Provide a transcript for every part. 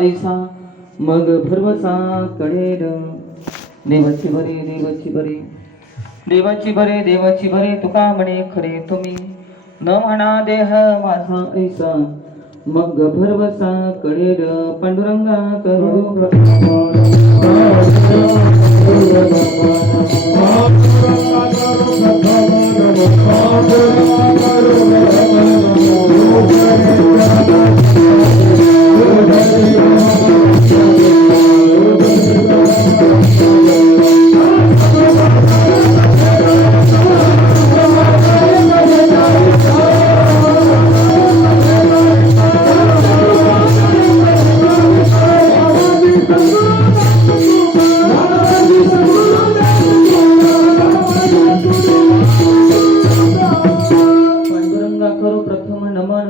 ऐसा मग भरवसा कळेल. देवाची बरे देवाची बरे देवाची बरे देवाची बरे तुका म्हणे खरे तुम्ही न म्हणा देह माझा ऐसा मग भरवसा कळेल. पांडुरंगा करू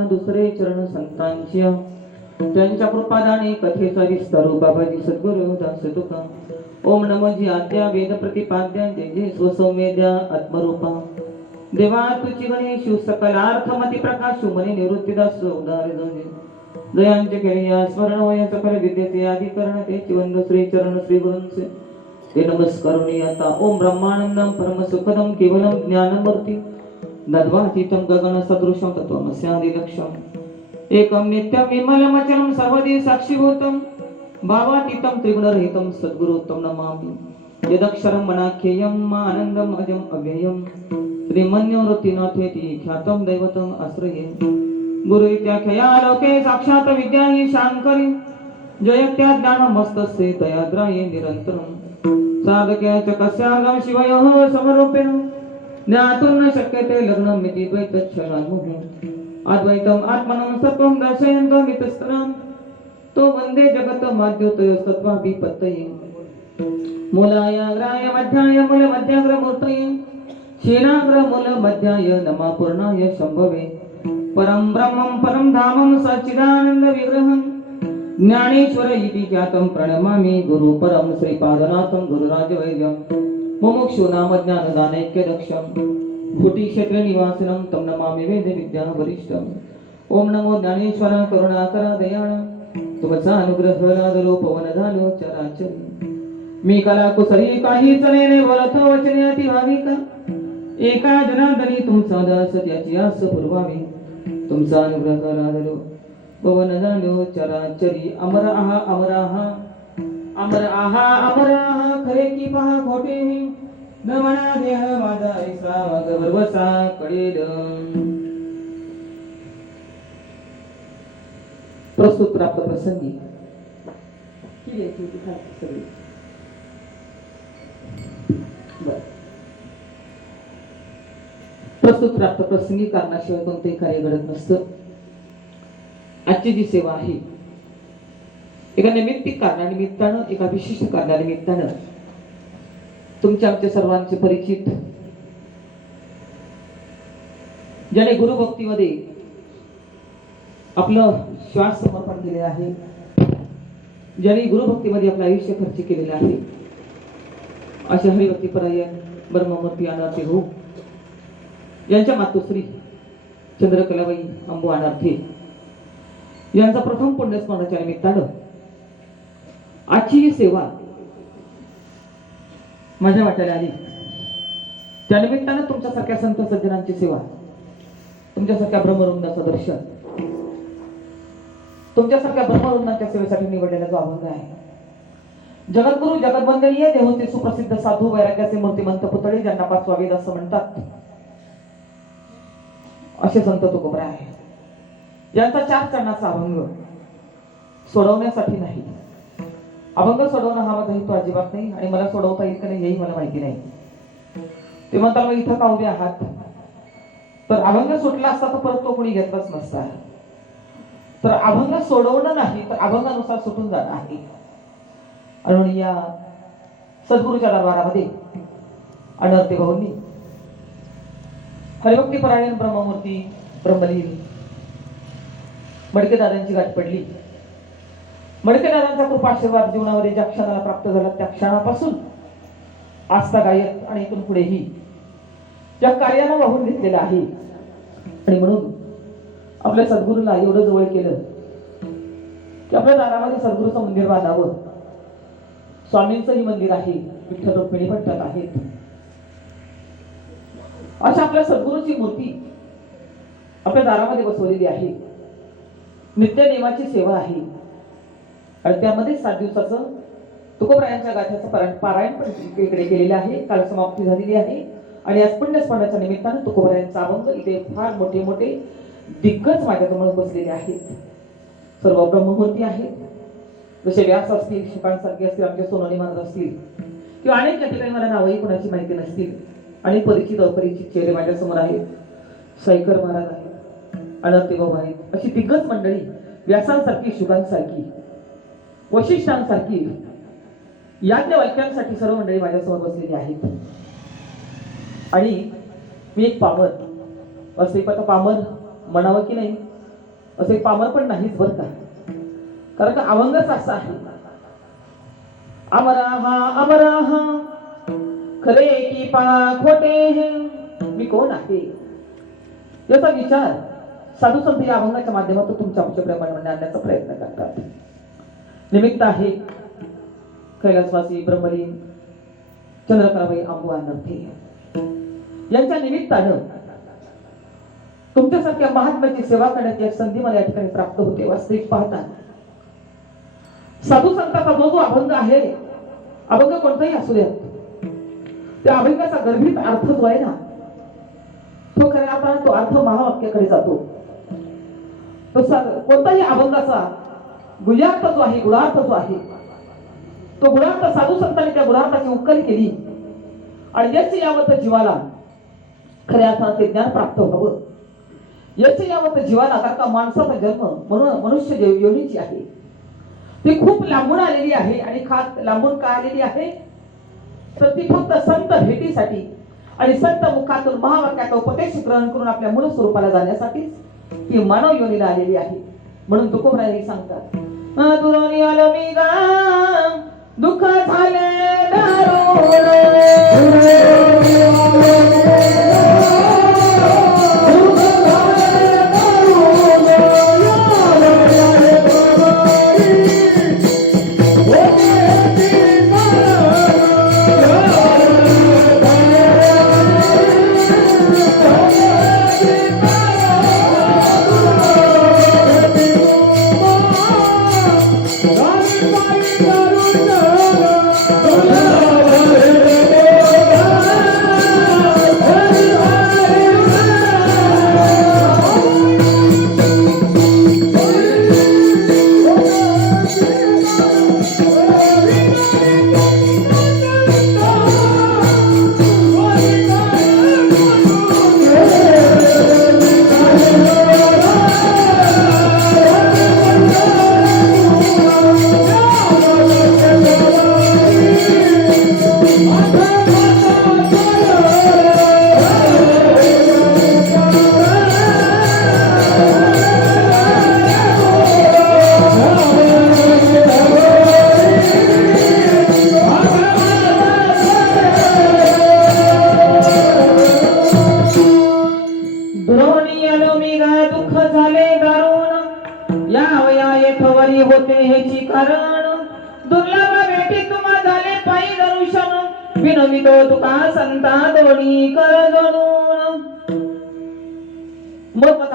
दुसरे चरण संतांची त्यांच्या कृपादाने कथेचा विस्तार बाबाजी सद्गुरु दास तुका. ओम नमो जी आद्या वेद प्रतिपाद्या जय जय स्वसंवेद्या आत्मरूपा देवा तुची गणे शिव सकलार्थमती प्रकाश मने निवृत्तीदास उदार जयांचे केले या स्मरण वय सकल विद्येचे आदिकरण ते चिवंद श्री चरण श्री गुरूंचे ते नमस्कारुणी आता. ओम ब्रह्मानंदम परम सुखदम केवलम ज्ञानमूर्ती दद्वातीतं गगन सदृशं तत्त्वमस्यादिलक्ष्यम् एकं नित्यं विमलमचलं सर्वदि साक्षीभूतं भावातीतं त्रिगुणरहितं सद्गुरुतं नमामि. यदक्षरं मनाख्येयं आनन्दम् अजम् अव्ययं श्रीमन्योवृत्तिनाथेति ख्यातं दैवतम् आश्रये. गुरु इत्याख्यया लोके साक्षात् विद्या हि शाङ्करी जयत्या ज्ञानमस्तस्य तयाद्राये निरन्तरं साधके च कस्यागं शिवयोः समरूपेण ज्ञातुं न शक्यते लग्नं मिति द्वैतच्छलान्मुः अद्वैतम् आत्मनं सत्त्वं दर्शयन्तं इतस्तरां तो वन्दे जगत्तमाद्योतयोस्तत्त्वाभिपत्तये मूलायाग्राय मध्याय मूलमध्याग्रमूर्तये क्षीराग्रमूलमध्याय नमापूर्णाय शम्भवे परं ब्रह्मं परं धामं सच्चिदानन्दविग्रहं ज्ञानेश्वर इति ख्यातं प्रणमामि गुरुपरं श्रीपादनाथं गुरुराजवैद्यं मुमुक्षु नाम ज्ञानदानैक्य दक्षं फुटी क्षेत्र निवासिनं तं नमामि वेद विद्या वरिष्ठम्. ओम नमो ज्ञानेश्वर करुणाकर दयाळ तुमचा अनुग्रह लादलो पवन झालो चराचरी. मी कला कुसरी काही चलेने बोलत वचने अति भाविका एका जनार्दनी तुमचा दास त्याची आस पुरवावी. तुमचा अनुग्रह लादलो पवन झालो चराचरी. अमर आहा अमर आहा अमर आहा अमर आहा खरे की पहा खोटे न म्हणा देह माझा ऐसा मग भरवसा कळेल. प्रस्तुत प्राप्त प्रसंगी प्रस्तुत प्राप्त प्रसंगी कारणाशिवाय कोणतेही कार्य घडत नसतं. आजची जी सेवा आहे एका नैमित्तिक कारणानिमित्तानं एका विशिष्ट कारणानिमित्तानं तुमच्या आमच्या सर्वांचे परिचित ज्याने गुरुभक्तीमध्ये आपलं श्वास समर्पण केले आहे ज्याने गुरुभक्तीमध्ये आपलं आयुष्य खर्च केलेलं आहे अशा हरिभक्ती परायण ब्रह्ममूर्ती अनार्थे हो यांच्या मातोश्री चंद्रकलाबाई अंबू अनार्थे यांचा प्रथम पुण्यस्मरणाच्या निमित्तानं आजची ही सेवा माझ्या वाट्याला आली. त्या निमित्तानं तुमच्यासारख्या संत सज्जनांची सेवा तुमच्यासारख्या ब्रह्मवृंदाचं दर्शन तुमच्यासारख्या ब्रह्मवृंदाच्या सेवेसाठी निवडलेला जो अभंग आहे. जगद्गुरु जगद्वंदनीय देहोचे सुप्रसिद्ध साधू वैराग्याचे मूर्तिमंत पुतळे ज्यांना पाचवा वेद असं म्हणतात असे संत तुकोबरा आहे. यांचा 4 चरणाचा अभंग सोडवण्यासाठी नाही. अभंग सोडवणं हा माझा हेतू अजिबात नाही आणि मला सोडवता येईल का नाही हेही मला माहिती नाही. ते म्हणतात मग इथं का उभे आहात तर अभंग सुटला असता तर परत तो कोणी घेतलाच नसता. तर अभंग सोडवणं नाही तर अभंगानुसार सुटून जाणं आहे. आणि या सद्गुरूच्या दरबारामध्ये अनर्थे भाऊंनी हरिभक्ती परायण ब्रह्ममूर्ती ब्रह्मलीन मडकेदारांची गाठ पडली. मडकेदारांचा कृपाशीर्वाद जीवनामध्ये ज्या क्षणाला प्राप्त झाला त्या क्षणापासून आस्था गायक आणि इथून पुढेही ज्या कार्याला वाहून घेतलेला आहे. आणि म्हणून आपल्या सद्गुरूला एवढं जवळ केलं की आपल्या दारामध्ये सद्गुरूचं मंदिर बांधावं. स्वामींचंही मंदिर आहे, विठ्ठल रुक्मिणी पण त्यात आहेत. अशा आपल्या सद्गुरूची मूर्ती आपल्या दारामध्ये बसवलेली आहे. नित्य नेमाची सेवा आहे आणि त्यामध्ये 7 दिवसाचं तुकोबरायांच्या गाथ्याचं पारायण पण इकडे केलेलं आहे. काल समाप्ती झालेली आहे आणि आज पुण्यस्मरणाच्या निमित्तानं तुकोबरायांचा अभंग इथे फार मोठे मोठे दिग्गज माझ्यासमोर बसलेले आहेत. सर्व ब्रह्ममूर्ती आहेत. जसे व्यास असतील, शुकांसारखे असतील, आमच्या सोनोनी महाराज असतील किंवा अनेक या ठिकाणी मला नावही कोणाची माहिती नसतील. आणि परिचित अपरिचित चेहरे माझ्यासमोर आहेत. साईकर महाराज आहेत, अनर्तेबाबू आहेत. अशी दिग्गज मंडळी व्यासांसारखी, शुकांसारखी, वशिष्ठांसारखी, याज्ञवल्क्यांसाठी सर्व मंडळी माझ्यासमोर बसलेली आहेत. आणि मी एक पामर, असे आता पामर म्हणावं की नाही, असे पामर पण नाहीच बरं का. कारण का अभंगच असा आहे, अमराहा खरे की पा खोटे हे. मी कोण आहे याचा विचार साधू संत या अभंगाच्या माध्यमातून तुमच्या आमच्या प्रेमाने आणण्याचा प्रयत्न करतात. निमित्त आहे कैलासवासी ब्रह्मलीन चंद्रकलाबाई आंबू अनर्थे यांच्या निमित्तानं तुमच्यासारख्या महात्म्याची सेवा करण्याची एक संधी मला या ठिकाणी प्राप्त होते. वास्तविक पाहता साधू संतांचा जो जो अभंग आहे, अभंग कोणताही असू द्या, त्या अभंगाचा गर्भित अर्थ जो आहे ना, तो खऱ्या अर्थाने तो अर्थ महावाक्याकडे जातो. तो कोणताही अभंगाचा गुह्यार्थ जो आहे, गुणार्थ जो आहे, तो गुणार्थ साधू संतांनी त्या गुणार्थाची उकल केली आणि याची यावत जीवाला खऱ्या अर्थाने ते ज्ञान प्राप्त व्हावं. याची यावत जीवाला, कारण का माणसाचा जन्म म्हणून मनुष्य योनीची आहे, ती खूप लांबून आलेली आहे. आणि खास लांबून का आलेली आहे तर ती फक्त संत भेटीसाठी आणि संत मुखातून महावाक्याचा उपदेश ग्रहण करून आपल्या मूळ स्वरूपाला जाण्यासाठी ही मानव योनीला आलेली आहे. म्हणून तुकोबराय सांगतात, दुरोनी आलो मी गा, दुःख झाले दारुण,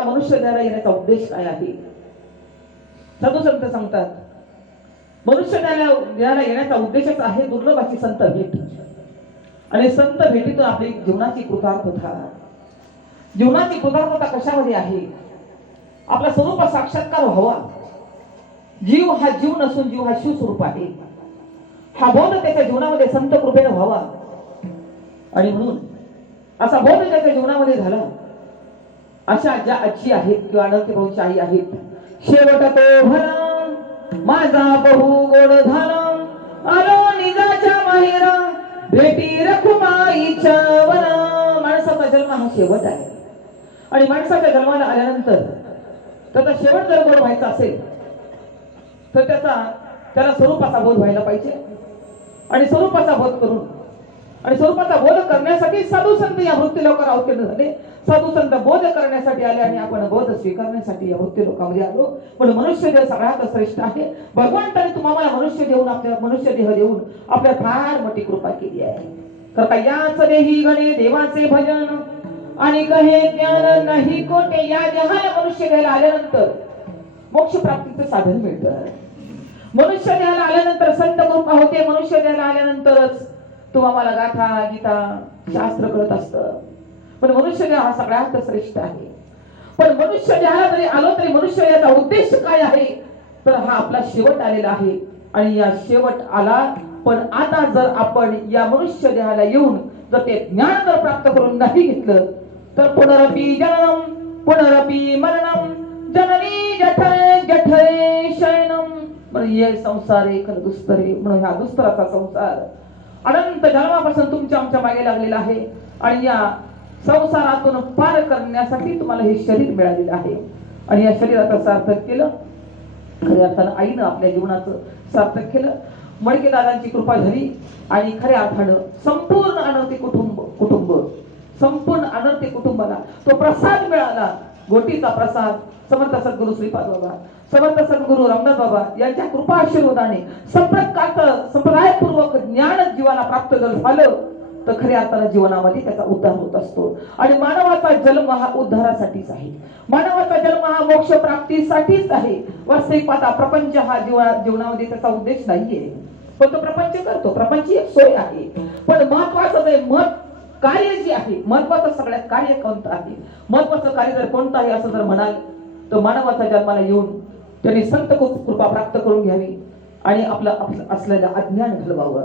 मनुष्य द्यायला येण्याचा उद्देश काय आहे. साधू संत सांगतात, मनुष्य द्यायला येण्याचा उद्देशच आहे दुर्लभाची संत भेट. आणि संत भेटीतून आपली जीवनाची कृतार्थता. जीवनाची कृतार्थता कशामध्ये आहे, आपला स्वरूप साक्षात्कार व्हावा. जीव हा जीव नसून जीव हा शिव स्वरूप आहे. हा बोध त्याच्या जीवनामध्ये संत कृपेने व्हावा. आणि म्हणून असा बोध त्याच्या जीवनामध्ये झाला. अशा ज्या आजी आहेत किंवा अनंती भाऊची आई आहेत, शेवट तो भला माझा बहु गोड झाला, आलो निजाच्या माहेरा भेटी रखुमाईच्या वना. माणसाचा जन्म हा शेवट आहे आणि माणसाच्या जन्माला आल्यानंतर त्याचा शेवट जर गोड व्हायचा असेल तर त्याला स्वरूपाचा बोध व्हायला पाहिजे. आणि स्वरूपाचा बोध करून आणि स्वरूपाचा बोध करण्यासाठी साधू संत या वृत्ती लोकांना अवतीर्ण झाले. साधू संत बोध करण्यासाठी आले आणि आपण बोध स्वीकारण्यासाठी या वृत्ती लोकांमध्ये आलो. पण मनुष्य देह सगळ्यात श्रेष्ठ आहे. भगवंताने तुम्हाला मनुष्य देऊन आपल्या मनुष्य देह देऊन आपल्या फार मोठी कृपा केली आहे. तर का याच देही गणे देवाचे भजन आणि कहे ज्ञान नाही कोटे. या देहाला मनुष्य देहाला आल्यानंतर मोक्ष प्राप्तीचं साधन मिळतं. मनुष्य देहाला आल्यानंतर संत कृपा होते. मनुष्य देहाला आल्यानंतरच तुम्हाला गाथा गीता शास्त्र कळत असतं. पण मनुष्य देह हा सगळ्यात श्रेष्ठ आहे. पण मनुष्य देहाला जरी आलो तरी मनुष्य देहाचा उद्देश काय आहे तर हा आपला शेवट आलेला आहे. आणि या शेवट आला. पण आता जर आपण या मनुष्य देहाला येऊन जर ते ज्ञान जर प्राप्त करून नाही घेतलं तर पुनरपि जननम पुनरपि मरणम जननी जठरे जठरे शयनम. म्हणजे हे संसार एक दुस्तरे. म्हणून हा दुस्तराचा संसार अनंत जन्मापासून तुमच्या आमच्या मागे लागलेला आहे. आणि या संसारातून पार करण्यासाठी तुम्हाला हे शरीर मिळालेलं आहे. आणि या शरीराचं सार्थक केलं. खऱ्या अर्थानं आईनं आपल्या जीवनाचं सार्थक केलं. मडके दादांची कृपा झाली आणि खऱ्या अर्थानं संपूर्ण अनर्थी कुटुंब संपूर्ण अनर्थी कुटुंबाला तो प्रसाद मिळाला. गोटीचा प्रसाद समर्थ सद्गुरू श्रीपाद बाबा समर्थ सद्गुरू रामदास बाबा यांच्या कृपा आशीर्वादाने संप्रदायपूर्वक ज्ञान जीवाला प्राप्त जर झालं तर खऱ्या अर्थानं जीवनामध्ये त्याचा उद्धार होत असतो. आणि मानवाचा जन्म हा उद्धारासाठीच आहे. मानवाचा जन्म हा मोक्ष प्राप्तीसाठीच आहे. वास्तविक पाहता प्रपंच हा जीवनामध्ये त्याचा उद्देश नाहीये. पण तो प्रपंच करतो. प्रपंच एक सोय आहे. पण महत्वाचं जे कार्य जे आहे महत्वाचं सगळ्यात कार्य कोणतं आहे. महत्वाचं कार्य जर कोणतं आहे असं जर म्हणाल तर मानवाचा जन्माला येऊन त्यांनी संत कृपा प्राप्त करून घ्यावी आणि आपलं असलेलं अज्ञान घालवावं.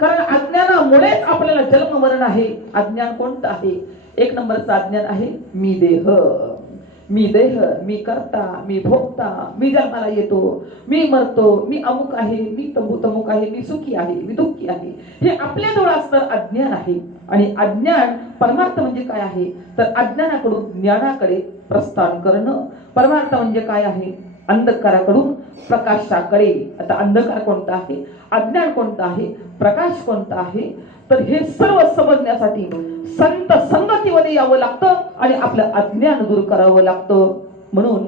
कारण अज्ञानामुळेच आपल्याला जन्म मरण आहे. अज्ञान कोणतं आहे. एक नंबरचं अज्ञान आहे मी देह मी करता मी भोगता मी जन्माला येतो मी मरतो मी अमुक आहे मी तमुक आहे मी सुखी आहे मी दुःखी आहे. हे आपल्याजवळ असणारं अज्ञान आहे. आणि अज्ञान परमार्थ म्हणजे काय आहे तर अज्ञानाकडून ज्ञानाकडे प्रस्थान करणं. परमार्थ म्हणजे काय आहे अंधकाराकडून प्रकाशाकडे. आता अंधकार कोणता आहे अज्ञान कोणता आहे प्रकाश कोणता आहे तर हे सर्व समजण्यासाठी संत संगतीमध्ये यावं लागतं आणि आपलं अज्ञान दूर करावं लागतं. म्हणून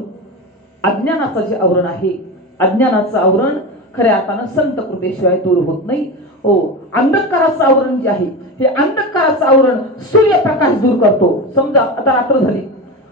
अज्ञानाचं जे आवरण आहे अज्ञानाचं आवरण खऱ्या अर्थानं संत कृपेशिवाय दूर होत नाही. हो अंधकाराचं आवरण जे आहे हे अंधकाराचं आवरण सूर्यप्रकाश दूर करतो. समजा आता रात्र झाली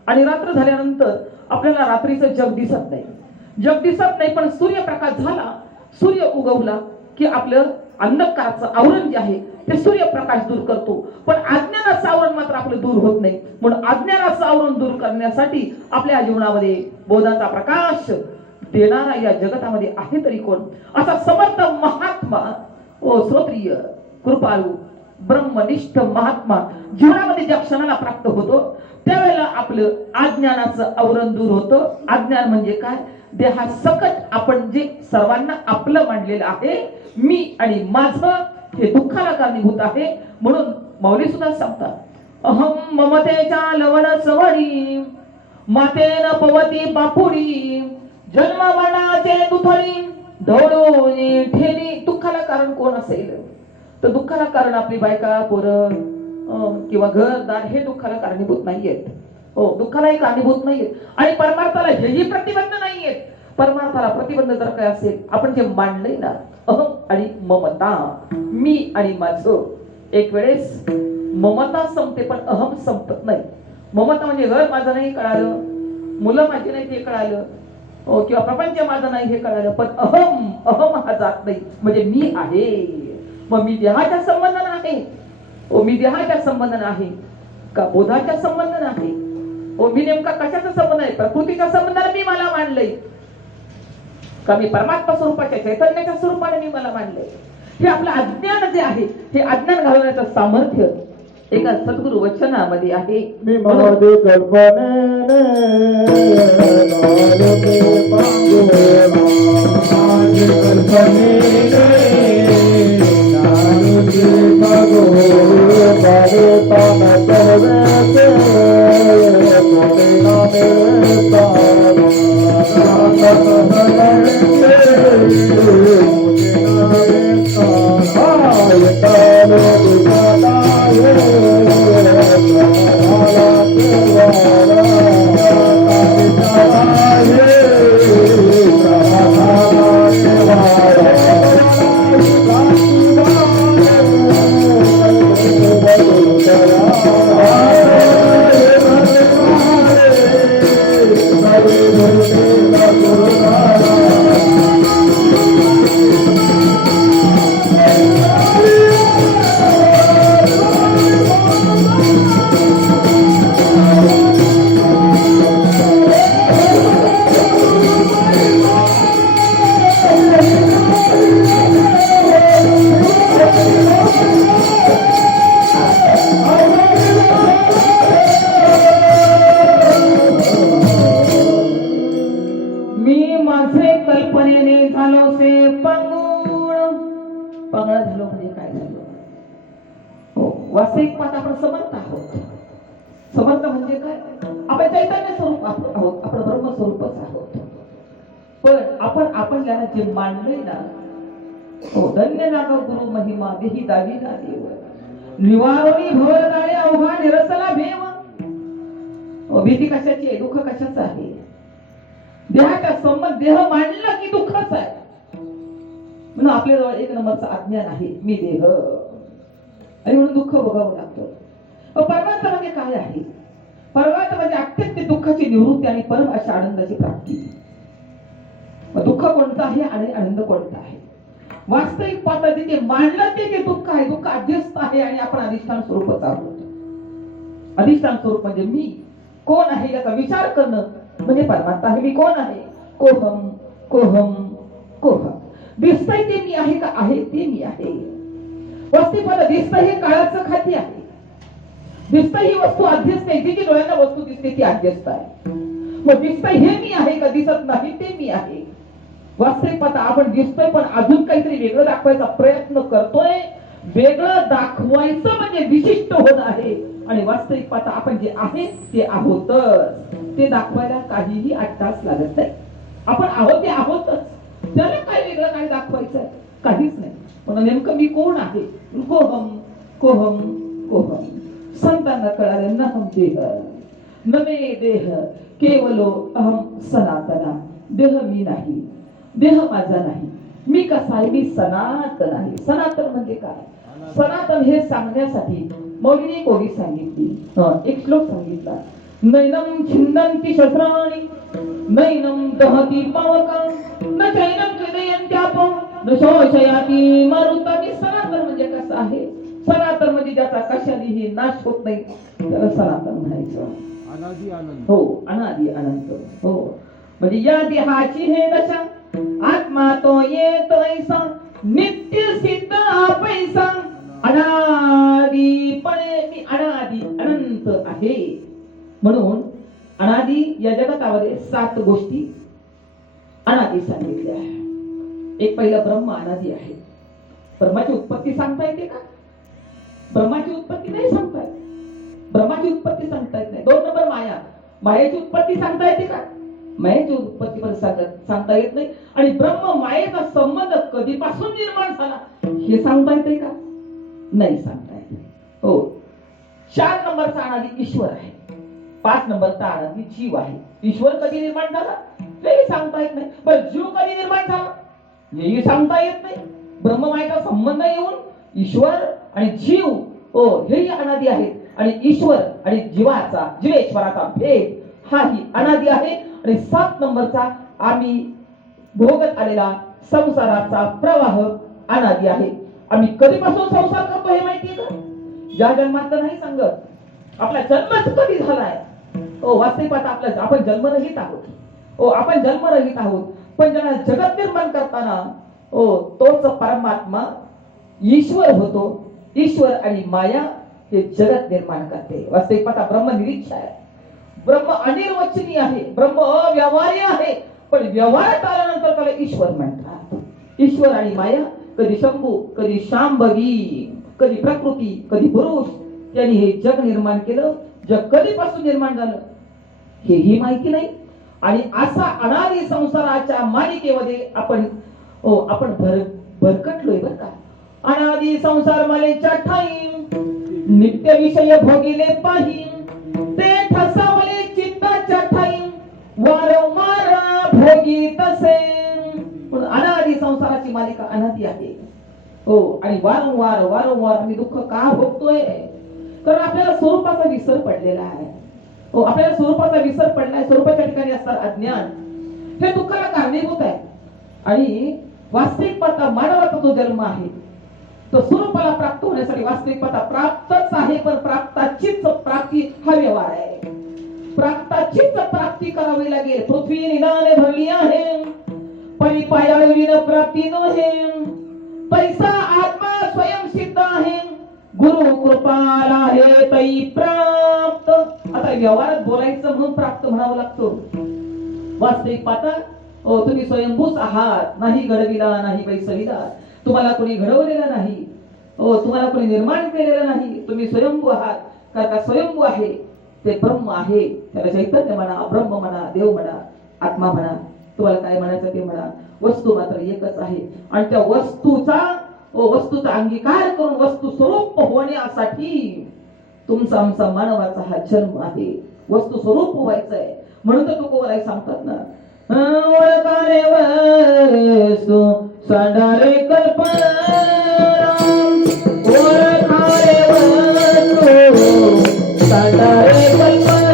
आणि रात्र झाल्यानंतर आपल्याला रात्रीचं जग दिसत नाही पण सूर्यप्रकाश झाला सूर्य उगवला की आपलं अंधकाराचं आवरण जे आहे ते सूर्यप्रकाश दूर करतो. पण अज्ञानाचं आवरण मात्र आपलं दूर होत नाही. म्हणून अज्ञानाचं आवरण दूर करण्यासाठी आपल्या जीवनामध्ये बोधाचा प्रकाश देणारा या जगतामध्ये आहे तरी कोण असा समर्थ महात्मा श्रोत्रिय कृपाळू ब्रह्मनिष्ठ महात्मा जीवनामध्ये ज्या क्षणाला प्राप्त होतो त्यावेळेला आपलं अज्ञानाचं आवरण दूर होतं. अज्ञान म्हणजे काय देहा सकट आपण जे सर्वांना आपलं मांडलेलं आहे मी आणि माझं हे दुःखाला कारणीभूत आहे. म्हणून मौली सुद्धा सांगतात अहम ममतेच्या लवण सवडी मातेन पवती पापुडी जन्म मरणाचे दुथडी ढवळून ठेली. दुःखाला कारण कोण असेल तर दुःखाला कारण आपली बायका पोरं किंवा घरदार हे दुःखाला कारणीभूत नाहीयेत. हो दुःखालाही कारणीभूत नाहीयेत. आणि परमार्थाला हेही प्रतिबंध नाहीयेत. परमार्थाला प्रतिबंध जर काय असेल आपण जे मांडलंय ना अहम आणि ममता मी आणि माझं एक वेळेस ममता संपते पण अहम संपत नाही. ममता म्हणजे घर माझं नाही कळालं मुलं माझी नाही ते कळालं किंवा प्रपंच माझं नाही हे कळालं पण अहम हा जात नाही. म्हणजे मी आहे. मग मी देहाच्या संबंधाने आहे मी देहाच्या संबंधाने आहे का बोधाच्या संबंधाने आहे मी नेमका कशाचा संबंध आहे प्रकृतीच्या संबंधाने मी मला मानलंय का मी परमात्मा स्वरूपाच्या चैतन्याच्या स्वरूपाने मी मला मानलंय. हे आपलं अज्ञान जे आहे हे अज्ञान घालवण्याचं सामर्थ्य एका सद्गुरु वचनामध्ये आहे. मी माझे कल्पनेने पांगुळ. पांगळ झालो म्हणजे काय झालं? हो, वास्तविक पाहता आपण समर्थ आहोत. समर्थ म्हणजे काय? आपण चैतन्य स्वरूप आहोत, आपण ब्रह्मस्वरूपच आहोत. पण आपण आपल्याला जे मानलंय ना, हो, धन्य नाग गुरु महिमा देही दाविला देव, निवारोनी भवदाळे अवघा निरसला भेव. भीती कशाची आहे? दुःख कशाचं आहे? देहाचा संबंध, देह मानला की दुःखच आहे. म्हणून आपल्याजवळ एक नंबरचं अज्ञान आहे, मी देह, आणि म्हणून दुःख भोगावं लागतं. परमार्थ म्हणजे काय आहे? परमार्थ म्हणजे अत्यंत दुःखाची निवृत्ती आणि परम अशा आनंदाची प्राप्ती. दुःख कोणतं आहे आणि आनंद कोणता आहे? वास्तविक पाहता जे मानलं ते दुःख आहे, दुःख अध्यस्त आहे आणि आपण अधिष्ठान स्वरूपच आहोत. अधिष्ठान स्वरूप म्हणजे मी कोण आहे याचा विचार करणं म्हणजे परमार्थ आहे. मी कोण आहे? कोहम कोहम कोहम. दिसतंय ते मी आहे का? आहे ते मी आहे. वास्तविक पाहता दिसतं हे काळाचं खाती आहे. दिसतं ही वस्तू अध्यस्त आहे, जी डोळ्यांना वस्तू दिसते ती अध्यस्त आहे. मग दिसतंय हे मी आहे का? दिसत नाही ते मी आहे. वास्तविक पाहता आपण दिसतोय पण अजून काहीतरी वेगळं दाखवायचा प्रयत्न करतोय. वेगळं दाखवायचं म्हणजे विशिष्ट होणं आहे. आणि वास्तविक पाहता आपण जे आहे ते आहोतच. ते दाखवायला काहीही 8 तास लागत नाही. आपण आहोत ते आहोतच. त्याला काय वेगळं काय दाखवायचं? काहीच नाही. पण नेमकं मी कोण आहे? कोहम कोहम कोहम. संतांना कळालं, न हम देह न मे देह केवलो अहम सनातना. देह मी नाही, देह माझा नाही. मी कसा आहे? मी सनातन आहे. सनातन म्हणजे काय? सनातन हे सांगण्यासाठी मौलीने कोरी सांगितली, एक श्लोक सांगितला. नैनम छिंदन्ति शस्त्राणि नैनम दहति पावकं न चैनम क्लेदयन्त्यापो न शोषयाति मारुतानि. सनातन म्हणजे कसं आहे? सनातन म्हणजे ज्याचा कशानेही नाश होत नाही त्याला सनातन म्हणायचं. अनादि अनंत. हो, अनादि अनंत. हो, म्हणजे या देहाची हे दशा, आत्मा तो येतो ऐसा, नित्य सिद्ध पैसा. अनादिपणे मी अनादि अनंत आहे. म्हणून अनादि या जगतामध्ये 7 गोष्टी अनादि सांगितल्या आहे. एक पहिला ब्रह्म अनादि आहे. ब्रह्माची उत्पत्ती सांगता येते का? ब्रह्माची उत्पत्ती नाही सांगता येत. ब्रह्माची उत्पत्ती सांगता येत नाही. 2 नंबर माया. मायेची उत्पत्ती सांगता येते का? मायेची उत्पत्ती पण सांगता येत नाही. आणि ब्रह्म मायेचा संबंध कधीपासून निर्माण झाला हे सांगता येते का? नाही सांगता येत. हो, 4 नंबरचा अनादि ईश्वर आहे. 5 नंबरचा अनादि जीव आहे. ईश्वर कधी निर्माण झाला हेही सांगता येत नाही. पण जीव कधी निर्माण झाला हेही सांगता येत नाही. ब्रह्ममायेचा संबंध येऊन ईश्वर आणि जीव, हो, हेही अनादि आहेत. आणि ईश्वर आणि जीवाचा, जीवेश्वराचा भेद हाही अनादि आहे. आणि 7 नंबरचा आम्ही भोगत आलेला संसाराचा प्रवाह अनादि आहे. आम्ही कधीपासून संसार करतो हे माहितीये का? या जन्मात तर नाही सांगत. आपला जन्मच कधी झालाय? हो, वास्तविक पाहता आपण जन्मरहित आहोत. हो, आपण जन्मरहित आहोत. पण ज्याला जगत निर्माण करताना हो तोच परमात्मा ईश्वर होतो. ईश्वर आणि माया हे जगत निर्माण करते. वास्तविक पाहता ब्रह्म निरीक्ष आहे. ब्रह्म अनिर्वचनीय आहे. ब्रह्म अव्यवहार्य आहे. पण व्यवहारात आल्यानंतर त्याला ईश्वर म्हणतात. ईश्वर आणि माया, कधी शंभू, कधी शांभवी, कधी प्रकृती, कधी पुरुष, त्यांनी हे जग निर्माण केलं. जग कधीपासून निर्माण झालं हेही माहिती नाही. आणि असा अनादि संसाराच्या मालिकेमध्ये आपण भरकटलोय बर का. अनादि संसार मालेच्या ठाई नित्य विषय भोगिले पाही, ते ठसावले चित्ताच्या ठाई वारंवार भोगी तसे. अनादि संसाराची मालिका अनादि आहे. हो, आणि वारंवार आम्ही दुःख का भोगतोय? कारण आपल्याला स्वरूपाचा विसर पडलेला आहे. हो, आपल्याला स्वरूपाचा विसर पडलाय. स्वरूपाच्या ठिकाणी असणार अज्ञान हे दुःखाला कारणीभूत आहे. आणि वास्तविक पाहता मानवाचा जो जन्म आहे तो स्वरूपाला प्राप्त होण्यासाठी वास्तविक पाहता प्राप्तच आहे. पण प्राप्ताचीच प्राप्ती हा व्यवहार आहे. प्राप्ताचीच प्राप्ती करावी लागेल. पृथ्वी निदाने भरली आहे, परिपायाळी प्राप्ती नव्हे. पैसा आत्मा स्वयं सिद्ध आहे, गुरु कृपाला हे तै प्राप्त. आता व्यवहारात बोलायचं म्हणून प्राप्त म्हणावं लागतो. वास्तविक पाहता तुम्ही स्वयंभूच आहात, नाही घडविला नाही बैसविला, तुम्हाला कोणी घडवलेलं नाही, तुम्हाला कोणी निर्माण केलेलं नाही, तुम्ही स्वयंभू आहात. कारण का स्वयंभू आहे ते ब्रह्म आहे, त्याला चैतन्य म्हणा, ब्रह्म म्हणा, देव म्हणा, आत्मा म्हणा, तुम्हाला काय म्हणायचं ते म्हणा, वस्तू मात्र एकच आहे. आणि त्या वस्तूचा अंगीकार करून वस्तू स्वरूप होण्यासाठी तुमचा आमचा मानवाचा हा जन्म आहे. वस्तू स्वरूप व्हायचंय म्हणून तर तुकोबाराय सांगतात ना, ओळखारे वस्तू साधारे कल्पना, ओळखारे वस्तू साधारे कल्पना.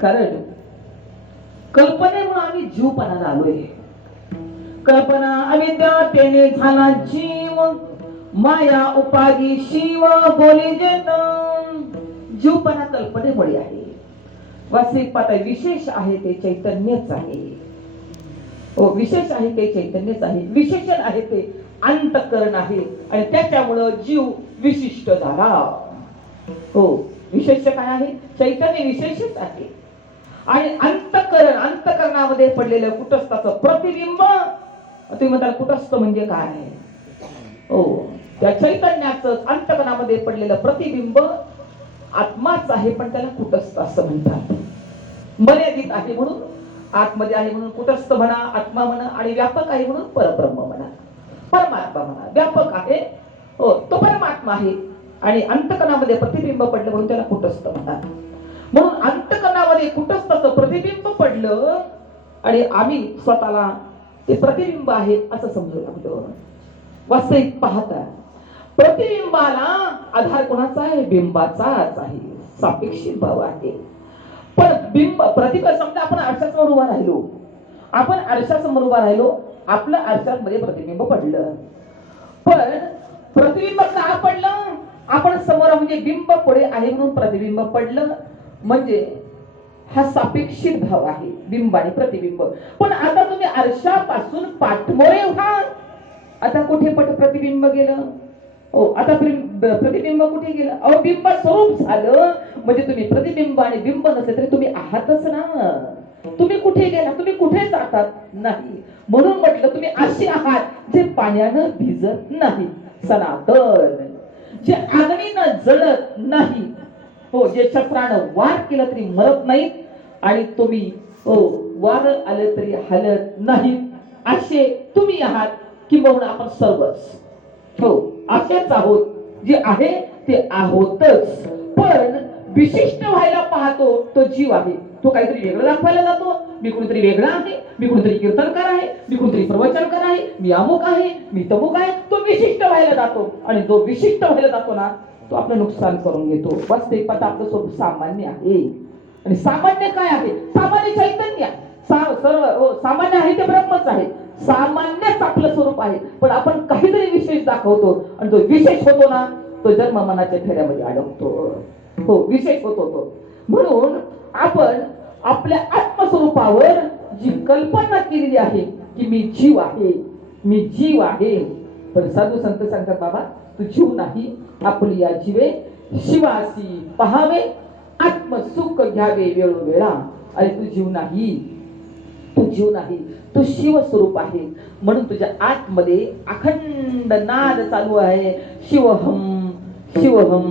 कारण कल्पनेमुळे आम्ही जीवपणाला आलोय. कल्पना अविद्या तेने झाला जीव, माया उपाधी शिव बोली जेत. जीवपणा कल्पनेमुळे आहे. वास्तविक पाहता विशेष आहे ते चैतन्यच आहे. विशेष आहे ते चैतन्यच आहे. विशेषण आहे ते अंतःकरण आहे आणि त्याच्यामुळे जीव विशिष्ट झाला. विशेष काय आहे? चैतन्य विशेषच आहे. आणि अंतःकरणामध्ये पडलेलं कुटस्थाचं प्रतिबिंब. तुम्ही म्हणताल कुटस्थ म्हणजे काय? त्या चैतन्याचं अंतःकरणामध्ये पडलेलं प्रतिबिंब आत्माच आहे, पण त्याला कुटस्थ असं म्हणतात. मर्यादित आहे म्हणून आतमध्ये आहे म्हणून कुटस्थ म्हणा, आत्मा म्हणा, आणि व्यापक आहे म्हणून परब्रह्म म्हणा, परमात्मा म्हणा. व्यापक आहे तो परमात्मा आहे आणि अंतःकरणामध्ये प्रतिबिंब पडलं म्हणून त्याला कुटस्थ म्हणतात. म्हणून अंतःकरणामध्ये कुटस्थाचं प्रतिबिंब पडलं आणि आम्ही स्वतःला ते प्रतिबिंब आहे असं समजू लागलो. वास्तविक पाहता प्रतिबिंबाला आधार कोणाचा आहे? बिंबाचाच आहे. सापेक्षिक भाव आहे. पण बिंब प्रतिबिंब समजा आपण आरशासमोर उभा राहिलो, आपलं आरशामध्ये प्रतिबिंब पडलं. पण प्रतिबिंब का पडलं? आपण समोर म्हणजे बिंब पुढे आहे म्हणून प्रतिबिंब पडलं. म्हणजे हा सापेक्षिक भाव आहे, बिंब आणि प्रतिबिंब. पण आता तुम्ही आरशापासून पाठमोरे व्हा, आता कुठे प्रतिबिंब गेलं? आता प्रतिबिंब कुठे गेलं? बिंब स्वरूप झालं. म्हणजे तुम्ही प्रतिबिंब आणि बिंब नसले तरी तुम्ही आहातच ना. तुम्ही कुठे गेला? तुम्ही कुठे जातात? नाही. म्हणून म्हटलं तुम्ही असे आहात जे पाण्यानं भिजत नाही, सनातन, जे अग्नीनं जळत नाही, जे शस्त्रानं वार केला तरी मरत नाहीत, आणि तुम्ही वार आलं तरी हलत नाहीत, असे तुम्ही आहात. किंबहुना आपण सर्वच असेच आहोत. जे आहे ते आहोतच. पण विशिष्ट व्हायला पाहतो तो जीव आहे. तो काहीतरी वेगळं दाखवायला जातो. मी कोणीतरी वेगळा आहे, मी कोणीतरी कीर्तनकार आहे, मी कोणीतरी प्रवचनकार आहे, मी अमुक आहे, मी तमुक आहे. तो विशिष्ट व्हायला जातो आणि जो विशिष्ट व्हायला जातो ना तो आपलं नुकसान करून घेतो. वास्तविक पाहता आपलं स्वरूप सामान्य आहे. आणि सामान्य काय आहे? सामान्य चैतन्य. सर्व सामान्य आहे ते ब्रह्मच आहे. सामान्यच आपलं स्वरूप आहे. पण आपण काहीतरी विशेष दाखवतो आणि तो विशेष होतो ना तो जन्म मनाच्या फेऱ्यामध्ये अडकतो. हो, विशेष होत होतो. म्हणून आपण आपल्या आत्मस्वरूपावर जी कल्पना केलेली आहे की मी जीव आहे, मी जीव आहे, पण साधू संत सांगतात बाबा तू जीव नाही, आपली या जीवे शिवासी पहावे, आत्मसुख घ्यावे वेळोवेळा. अरे तू जीव नाही, तू जीव नाही, तू शिवस्वरूप आहे. म्हणून तुझ्या आतमध्ये अखंड नाद चालू आहे, शिवहम शिवहम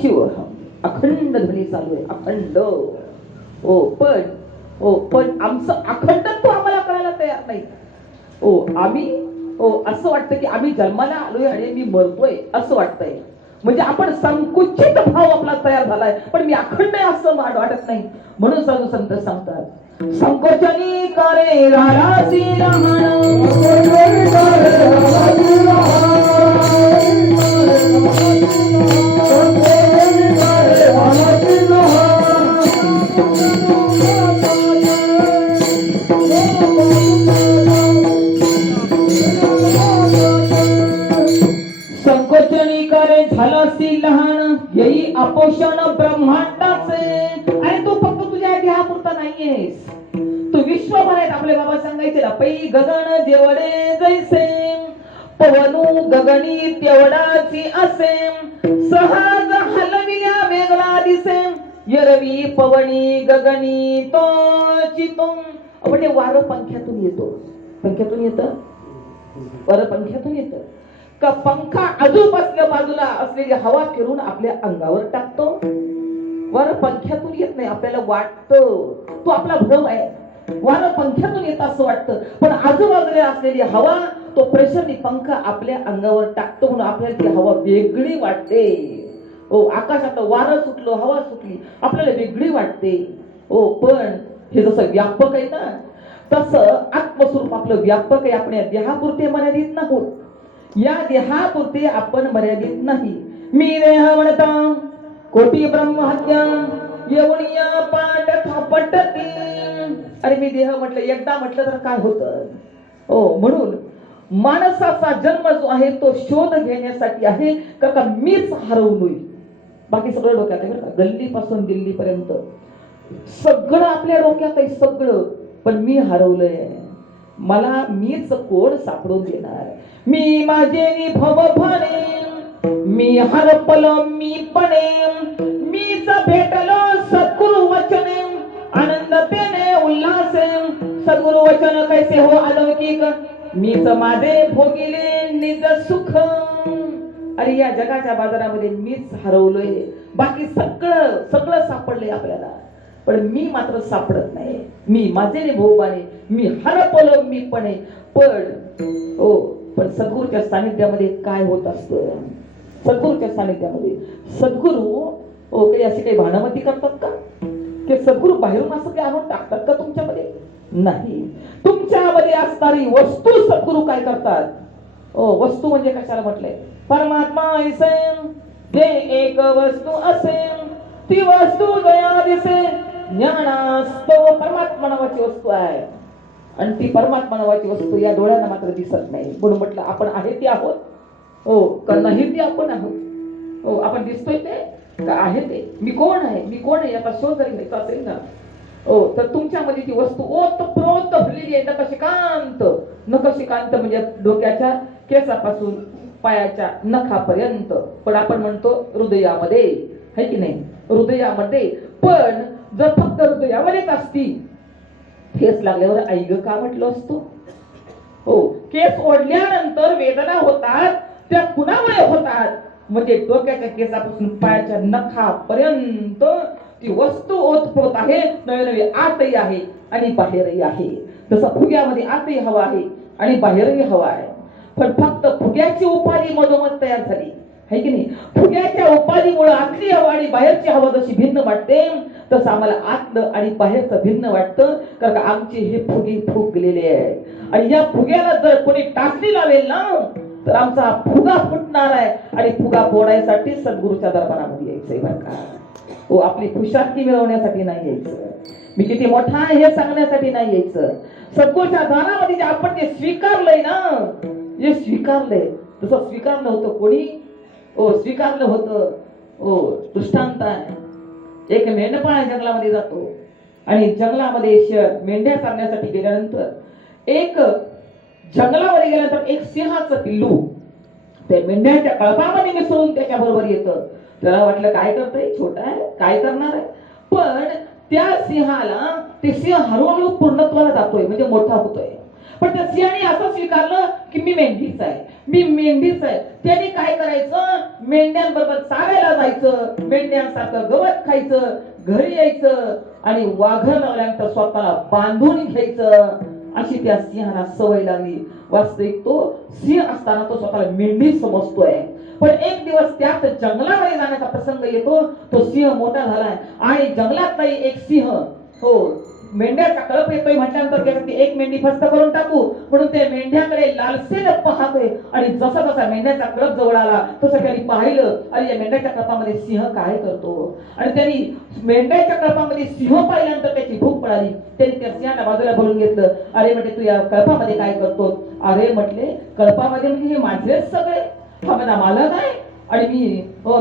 शिवहम, अखंड ध्वनी चालू आहे, अखंड. पण आमचं अखंडत्व आम्हाला कळायला तयार नाही. आम्ही असं वाटतं की आम्ही जन्माला आलोय आणि मी मरतोय असं वाटतंय. म्हणजे आपण संकुचित भाव आपला तयार झालाय, पण मी अखंड आहे असं वाटत नाही. म्हणून साधू संत सांगतात संकोचनी करे रारासी संकोचनी करे झालासी लहान, येई आपोषण ब्रह्मांडाचे. आणि तू फक्त तुझ्या देहापुरता नाहीयेस, तू विश्वभर आहेत. आपले बाबा सांगायचे ना, पै गगन जेवढे जैसे, पवनू गगनी तेवढाची असे, सहज हलविल्या वेगळा दिसे, यरवी पवनी गगनी तोची तो. म्हणजे वारं पंख्यातून येतो, पंख्यातून येतं, वारं पंख्यातून येतं का पंखा आजूबाजूला बाजूला असलेली हवा फिरून आपल्या अंगावर टाकतो. वारं पंख्यातून येत नाही, आपल्याला वाटतं तो आपला भ्रम आहे. वारं पंख्यातून येत असं वाटतं, पण आजूबाजूला असलेली हवा तो प्रेशरनी पंखा आपल्या अंगावर टाकतो, म्हणून आपल्याला ती हवा वेगळी वाटते. आकाशात वारं सुटलं, हवा सुटली, आपल्याला वेगळी वाटते. पण हे जसं व्यापक आहे ना, तसं आत्मस्वरूप आपलं व्यापक आहे. आपण या देहापुरते मर्यादित नाहोत, या देहापुरते आपण मर्यादित नाही. मी देह म्हणता कोटी ब्रह्महत्या येऊनिया पाठ थापटती. अरे मी देह म्हटलं, एकदा म्हटलं तर काय होतं. म्हणून माणसाचा जन्म जो आहे तो शोध घेण्यासाठी आहे का मीच हरवलोय. बाकी सगळं डोक्यात आहे बरं का, गल्लीपासून दिल्लीपर्यंत सगळं आपल्या डोक्यात आहे सगळं. पण मी हरवलंय, मला मीच कोण सापडून देणार. मी माझे भवभाने, मी हरपल मी पणे, मीच भेटलो सद्गुरु वचने, आनंदतेने उल्हासे. सद्गुरु वचन कैसे हो अलौकिक, मीच माझे भोगिले निज सुख. अरे या जगाच्या बाजारामध्ये मीच हरवलोय, बाकी सगळं सगळं सापडलंय आपल्याला, पण मी मात्र सापडत नाही. मी माझे भोगाने, मी हरपलो मी पणे. पण सद्गुरूच्या सानिध्यामध्ये काय होत असतं. सद्गुरूच्या सानिध्यामध्ये सद्गुरू काही अशी काही भानामती करतात का, की सद्गुरू बाहेरून असं काही आणून टाकतात का तुमच्यामध्ये. नाही, तुमच्यामध्ये असणारी वस्तू सद्गुरू काय करतात. वस्तू म्हणजे कशाला म्हटलंय, परमात्मा असेल जे एक वस्तू असेल, ती वस्तू दया दिसे ज्ञानास्तव. परमात्मा नावाची वस्तू आहे आणि ती परमात्मा नावाची वस्तू या डोळ्यांना मात्र दिसत नाही. म्हणून म्हटलं आपण आहे ते आहोत, का नाही ते आपण आहोत. आपण दिसतोय ते का आहे ते. मी कोण आहे, मी कोण आहे याचा शोध जरी घ्यायचा असेल ना, तर तुमच्यामध्ये ती वस्तू ओतप्रोत भरलेली आहे. नखशिकांत म्हणजे डोक्याच्या केसापासून पायाच्या नखापर्यंत. पण आपण म्हणतो हृदयामध्ये, है की नाही, हृदयामध्ये. पण जर फक्त हृदयामध्येच असती, ठेस लागल्यावर ऐग का म्हटलं असतो. केस ओढल्यानंतर वेदना होतात, त्या कुणामुळे होतात, म्हणजे डोक्याच्या केसापासून पायाच्या नखापर्यंत ती वस्तू ओतप्रोत आहे. नवे नवे आतही आहे आणि बाहेरही आहे. तसं फुग्यामध्ये आतही हवा आहे आणि बाहेरही हवा आहे. पण फक्त फुग्याची उपाधी मधोमध तयार झाली, है की नाही. फुग्याच्या उपाधीमुळे आतली हवा आणि बाहेरची हवा जशी भिन्न वाटते, तसं आम्हाला आतलं आणि बाहेरचं भिन्न वाटतं. कारण आमचे हे फुगे फुगलेले आहे आणि या फुग्याला जर कोणी टाचणी लावेल ना, तर आमचा फुगा फुटणार आहे. आणि फुगा फोडायसाठी सद्गुरूच्या दरबारामध्ये यायचंय बरं का. आपली खुशाली मिळवण्यासाठी नाही यायचं, मी किती मोठा आहे हे सांगण्यासाठी नाही यायचं. सद्गुरूच्या दारामध्ये जे आपण जे स्वीकारलंय ना, जे स्वीकारलंय, तसं स्वीकारलं होतं कोणी, स्वीकारलं होतं. दृष्टांत आहे. एक मेंढपाळ जंगलामध्ये जातो आणि जंगलामध्ये मेंढ्या चालण्यासाठी गेल्यानंतर एक जंगलामध्ये गेल्यानंतर एक सिंहाचं पिल्लू त्या मेंढ्याच्या कळपामध्ये मिसळून त्याच्या बरोबर येतं. त्याला वाटलं काय करतंय, छोटा आहे, काय करणार आहे. पण त्या सिंहाला ते सिंह हळूहळू पूर्णत्वाला जातोय, म्हणजे मोठा होतोय. पण त्या सिंहाने असं स्वीकारलं की मी मेंढीच आहे, मी मेंढीच आहे. त्याने काय करायचं, मेंढ्यांबरोबर चालायला जायचं, मेंढ्यांसारखं गवत खायचं, घरी यायचं आणि वाघर लावल्यानंतर स्वतःला बांधून घ्यायचं. अशी त्या सिंहाला सवय लागली. वास्तविक तो सिंह असताना तो स्वतःला मेंढी समजतोय. पण एक दिवस त्यात जंगलामध्ये जाण्याचा प्रसंग येतो. तो सिंह मोठा झालाय आणि जंगलातलाही एक सिंह मेंढ्याचा कळप येतोय म्हटल्यानंतर त्यासाठी एक मेंढी फस्त करून टाकू म्हणून ते मेंढ्याकडे लालसेने पाहतोय. आणि जसा जसा मेंढ्याचा कळप जवळ आला तसं त्यांनी पाहिलं, अरे या मेंढ्याच्या कळपामध्ये सिंह काय करतो. आणि त्यांनी मेंढ्याच्या कळपामध्ये सिंह पाहिल्यानंतर त्याची भूक पळाली. त्यांनी त्या सिंहाला बाजूला बोलून घेतलं. अरे म्हटले तू या कळपामध्ये काय करतो. अरे म्हटले कळपामध्ये म्हणजे हे माझेच सगळे, हा माझा मालक आहे आणि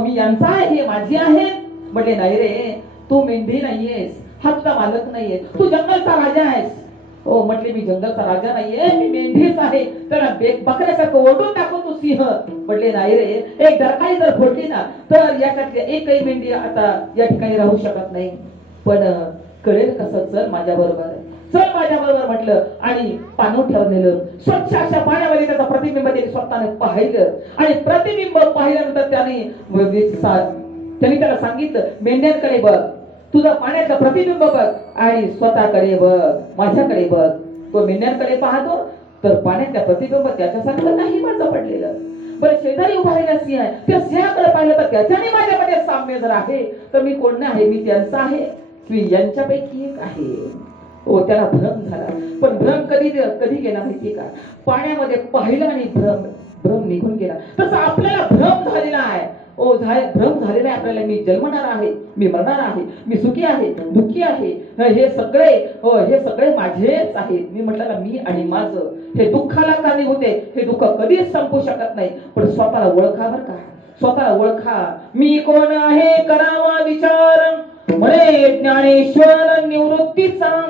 मी यांचा आहे, हे माझी आहे. म्हटले नाही रे, तू मेंढी नाहीयेस, हा तुझा मालक नाहीये, तू जंगलचा राजा आहेस. म्हटले मी जंगलचा राजा नाहीये, मी मेंढीच आहे. त्याला बकऱ्यासारखं ओढून टाकू तू सिंह. म्हटले नाही रे, एक डरकाळी जर फोडली ना तर याच्यातली एकही मेंढी आता या ठिकाणी राहू शकत नाही. पण कळेल कसं, चल माझ्या बरोबर, चल माझ्या बरोबर म्हटलं. आणि पाणवठ्यावर नेलं. स्वच्छ अशा पाण्यामध्ये त्याचं प्रतिबिंब त्याने स्वतःने पाहिलं. आणि प्रतिबिंब पाहिल्यानंतर त्यांनी त्याला सांगितलं, मेंढ्यांकडे बघ, तुझं पाण्याचं प्रतिबिंब बघ आणि स्वतःकडे बघ, माझ्याकडे बघ. तो मेंढ्यांकडे पाहतो तर पाण्यातल्या प्रतिबिंब त्याच्यासारखं नाही माझं पडलेलं. बरं शेजारी उभा राहिला सिंह आहे, त्या सिंहाकडे पाहिलं तर त्याच्याने माझ्यामध्ये साम्य जर आहे तर मी कोण आहे, मी त्यांचा आहे की यांच्यापैकी एक आहे. त्याला भ्रम झाला. पण भ्रम कधी गेला माहितीये का, पाण्यामध्ये पाहिलं आणि भ्रम निघून गेला. तसं आपल्याला भ्रम झालेला आहे. भ्रम झालेला आहे आपल्याला, मी जन्मणार आहे, मी मरणार आहे, मी सुखी आहे, दुःखी आहे, हे सगळे माझेच आहेत. मी म्हटलं ना, मी आणि माझं हे दुःखाला कारणीभूत होते. हे दुःख कधीच संपू शकत नाही. पण स्वतःला ओळखा बरं का, स्वतःला ओळखा. मी कोण आहे करावा विचार, म्हणे ज्ञानेश्वर निवृत्तीचा.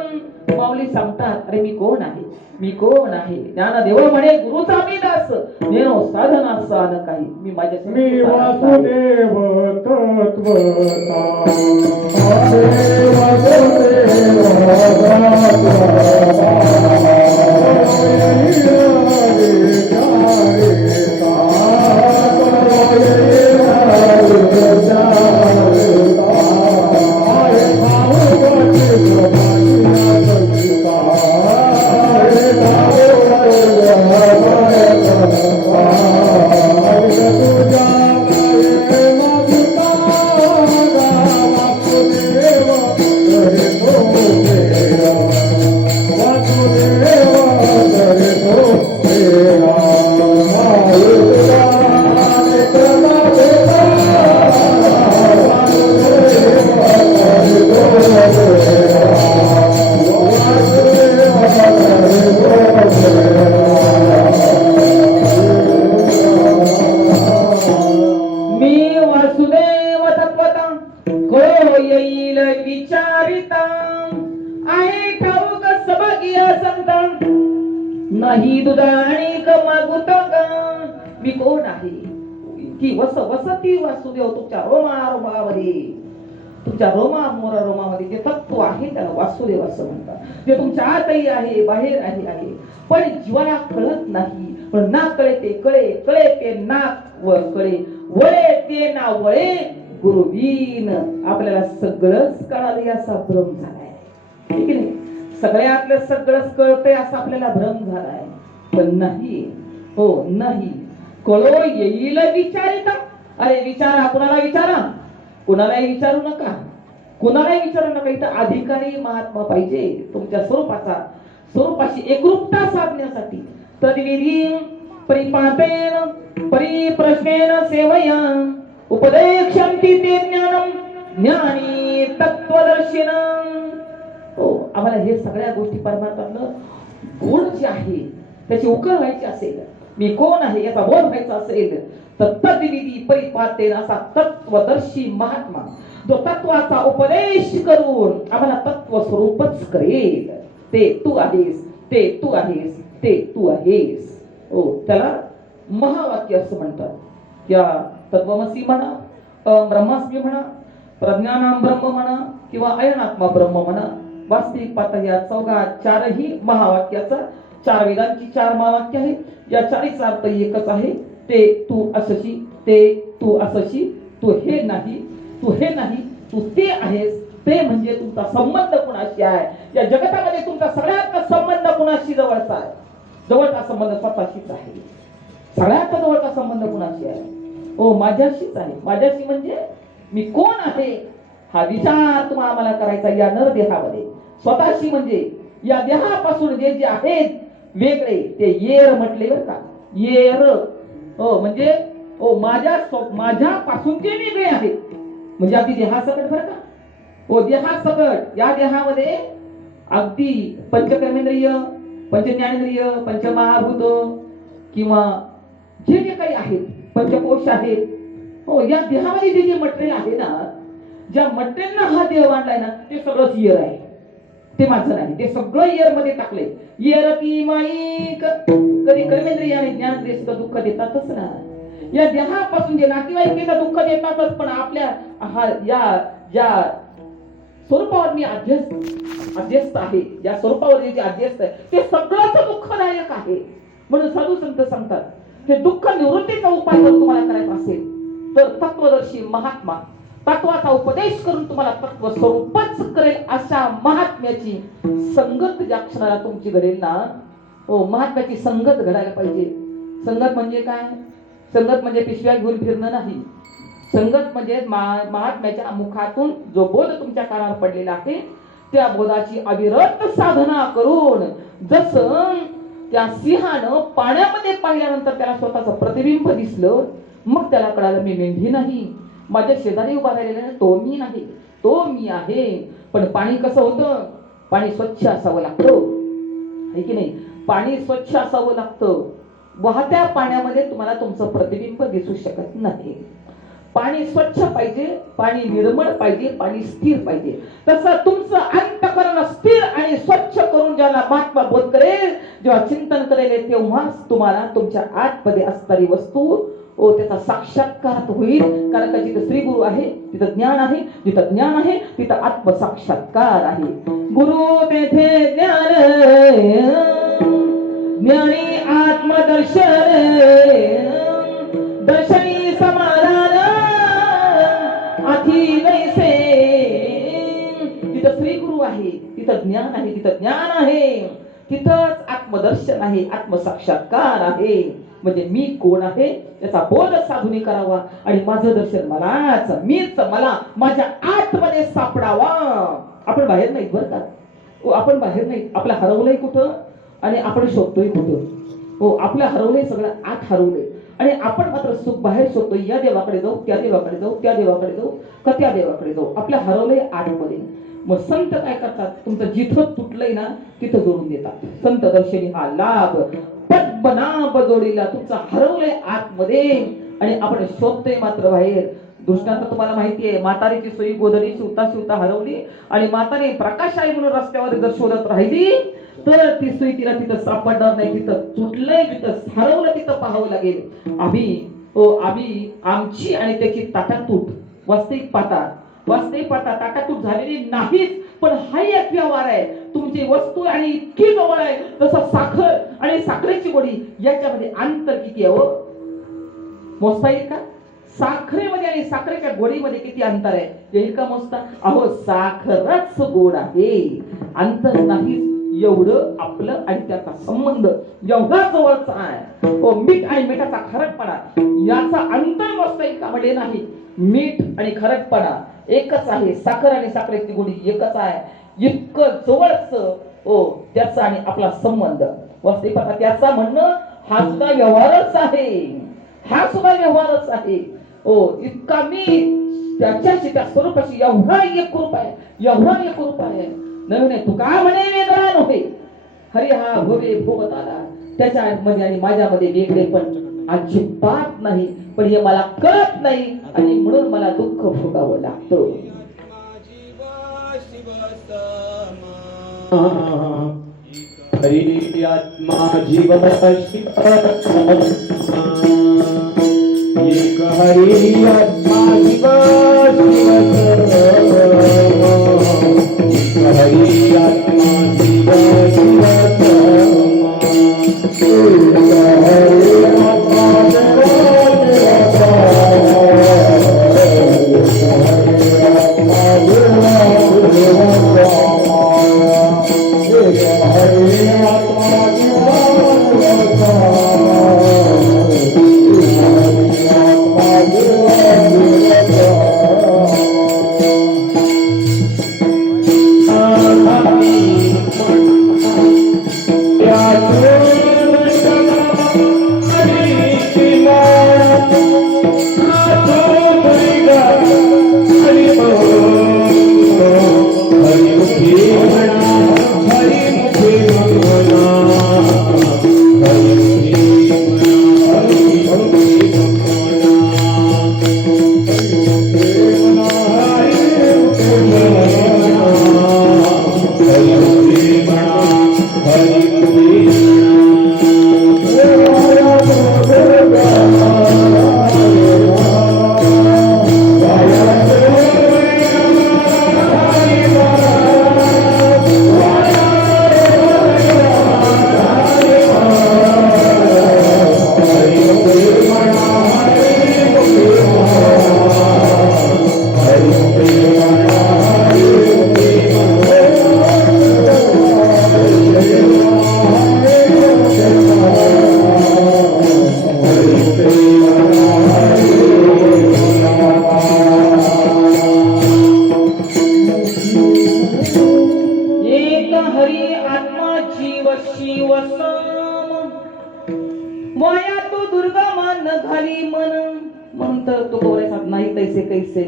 माऊली सांगतात, अरे मी कोण आहे, मी कोण आहे. ज्ञानदेव म्हणे गुरुचा मी दास, नेनो साधना साध काही. मी माझ्या मी वासुदेव तत्वता, हरे वासुदेव नाही दुधाणिक मागुत मी कोण आहे. की वसती वासुदेव तुमच्या रोमामध्ये, तुमच्या रोमामध्ये जे तत्व आहे त्याला वासुदेव असं म्हणतात. जे तुमच्या आतही आहे, बाहेर आहे. पण जीवाला कळत नाही. पण ना कळे ते कळे, कळे ते ना कळे, वळे ते ना वळे. गुरुवीन आपल्याला सगळंच कळालं याचा भ्रम झालाय. ठीक आहे, सगळ्यातलं सगळंच कळतंय असा आपल्याला भ्रम झालाय. पण नाही, नाही. कळो येईल विचारिता. अरे विचारा, कुणाला विचारा, कुणालाही विचारू नका, कुणालाही विचारू नका. इथं अधिकारी महात्मा पाहिजे तुमच्या स्वरूपाशी एकरूपता साधण्यासाठी. तद्विधी परिपातेन परिप्रश्नेन सेवया उपदेक्षन्ति ते ज्ञानम ज्ञानी तत्वदर्शिनम. आम्हाला हे सगळ्या गोष्टी परमार्थातलं गुण जे आहे त्याची उकळ व्हायची असेल, मी कोण आहे याचा बोध व्हायचा असेल तत्तद्विधी परिपातेन असा तत्वदर्शी महात्मा जो तत्वाचा उपदेश करून आम्हाला तत्व स्वरूपच करेल. ते तू आहेस, ते तू आहेस, ते तू आहेस. ओ त्याला महावाक्य असं म्हणतात. या तत्वमसी म्हणा, ब्रह्मास्मी म्हणा, प्रज्ञानाम ब्रह्म म्हणा किंवा अयनात्मा ब्रह्म म्हणा. वास्तविक पाहता या चारही महावाक्याचा, 4 वेदांची 4 महावाक्य आहे. या चारीचा अर्थ एकच आहे. ते तू असशी, ते तू असशी, तू हे नाही, तू हे नाही, तू ते आहेस. ते म्हणजे तुमचा संबंध कुणाशी आहे. या जगतामध्ये तुमचा सगळ्यात संबंध कुणाशी जवळचा आहे? जवळचा संबंध स्वतःशीच आहे. सगळ्यात जवळचा संबंध कुणाशी आहे? ओ माझ्याशीच आहे. माझ्याशी म्हणजे मी कोण आहे हा विचार तुम्हाला आम्हाला करायचा या नर देहामध्ये. स्वतःशी म्हणजे या देहापासून जे जे आहेत वेगळे ते येर म्हटले बरं का. येर म्हणजे माझ्यापासून ते वेगळे आहेत म्हणजे अगदी देहासकट बरं का. देहासकट या देहामध्ये अगदी पंचकर्मेंद्रिय, पंचज्ञानेंद्रिय, पंचमहाभूत किंवा जे जे काही आहेत, पंचकोश आहेत. या देहामध्ये जे जे मटेरियल आहे ना, ज्या मटेरियलना हा देह बांधलाय ना, ते सगळंच येर आहे. ते माझं नाही, ते सगळं येर मध्ये टाकलंय. येर की माईक कधी कर्मेंद्रिय आणि ज्ञानेंद्रिय सुद्धा दुःख देतातच ना. या देहापासून जे नातेवाईक दुःख देतातच, पण आपल्या या स्वरूपावर मी अध्यस्त आहे, या स्वरूपावर जे अध्यस्त आहे ते सगळंच दुःखदायक आहे. म्हणून साधू संत सांगतात, हे दुःख निवृत्तीचा उपाय जर तुम्हाला करायचा असेल तर तत्वदर्शी महात्मा तत्वाचा उपदेश करून तुम्हाला तत्व स्वरूपच करेल अशा महात्म्याची संगत ज्या क्षणाला तुमची घडेल ना, महात्म्याची संगत घडायला पाहिजे. संगत म्हणजे काय? संगत म्हणजे पिशव्या घेऊन फिरणं नाही. संगत म्हणजे महात्म्याच्या मुखातून जो बोध तुमच्या कानावर पडलेला आहे त्या बोधाची अविरत साधना करून, जसं त्या सिंहानं पाण्यामध्ये पाहिल्यानंतर त्याला स्वतःचं प्रतिबिंब दिसलं, मग त्याला कळालं मी मेंढी नाही, माझ्या शेजारी उभा राहिलेला तो मी नाही, तो मी आहे. पण पाणी कसं होतं? पाणी स्वच्छ असावं लागतं, आहे की नाही? पाणी स्वच्छ असावं लागतं. वाहत्या पाण्यामध्ये तुम्हाला तुमचं प्रतिबिंब दिसू शकत नाही. पाणी स्वच्छ पाहिजे, पाणी निर्मळ पाहिजे, पाणी स्थिर पाहिजे. तसं तुमचं अंतःकरण स्थिर आणि स्वच्छ करून ज्याला महात्मा बोध करेल, जेव्हा चिंतन करेल, तेव्हाच तुम्हाला तुमच्या आतमध्ये असणारी वस्तू त्याचा साक्षात्कार होईल. कारण का जिथं श्री गुरु आहे तिथं ज्ञान आहे, जिथं ज्ञान आहे तिथं आत्मसाक्षात्कार आहे. गुरु तेथे ज्ञान, ज्ञानी आत्मदर्शन, दर्शनी समाधान अति वैसे. जिथं श्री गुरु आहे तिथं ज्ञान आहे, तिथं ज्ञान आहे तिथंच आत्मदर्शन आहे, आत्मसाक्षात्कार आहे. म्हणजे मी कोण आहे याचा बोध साधून करावा आणि माझं दर्शन मलाच, मीच मला माझ्या आतमध्ये सापडावा. आपण बाहेर नाही बरं का. आपण बाहेर नाही. आपलं हरवलंय कुठं आणि आपण शोधतोय कुठं? आपलं हरवलंय, सगळं आत हरवलंय आणि आपण मात्र सुख बाहेर शोधतोय. या देवाकडे जाऊ, त्या देवाकडे जाऊ, त्या देवाकडे जाऊ, का त्या देवाकडे जाऊ. आपल्या हरवलंय आतमध्ये. मग संत काय करतात? तुमचं जिथं तुटलंय ना तिथं जोडून देतात. संत दर्शनी हा लाभ पद्मनाभ जोडीला. तुमचं हरवलंय आतमध्ये आणि आपण शोधतोय मात्र बाहेर. दृष्टांत तुम्हाला माहिती आहे. म्हातारीची सोयी गोधडी शिवता शिवता हरवली आणि म्हातारी प्रकाशाई म्हणून रस्त्यावर जर शोधत राहिली तर ती सुई तिला तिथं सापडणार नाही. तिथं तुटलंय, तिथं हरवलं, तिथं पाहावं लागेल. आम्ही आमची आणि त्याची ताटातूट वास्तविक पाहता ताटातूट झालेली नाहीच. पण हा एक व्यवहार आहे. तुमची वस्तू आणि इतकी जवळ आहे, तसं साखर आणि साखरेची गोडी याच्यामध्ये अंतर किती आहे? मोजता येईल का? साखरेमध्ये आणि साखरेच्या गोडीमध्ये किती अंतर आहे? येईल का मोजता? अहो साखरच गोड आहे, अंतर नाही. एवढं आपलं आणि त्याचा संबंध एवढा जवळचा आहे. मीठ आणि मिठाचा खरटपणा याचा अंतर मोजता येईल का? म्हणजे नाही. मीठ आणि खरटपणा एकच आहे, साखर आणि साखरेची गोडी एकच आहे. इतकं जवळच त्याचा आणि आपला संबंध. वास्तविक त्याचा म्हणणं हा सुद्धा व्यवहारच आहे, हा सुद्धा व्यवहारच आहे. इतका मी त्याच्याशी, त्या स्वरूपाशी एवढा एक रूप आहे, एवढा एक रूप आहे. नवीन आहे. तुका म्हणे वेगळा नव्हे, हरी हा भोवे भोगत आला. त्याच्यामध्ये आणि माझ्यामध्ये वेगळे पण अजिबात नाही, पण हे मला कळत नाही आणि म्हणून मला दुःख भोगावं लागतं. हरी आत्मा जीव शिव एक हरी आत्मा जीव शिव हरी आत्मा जीव शिव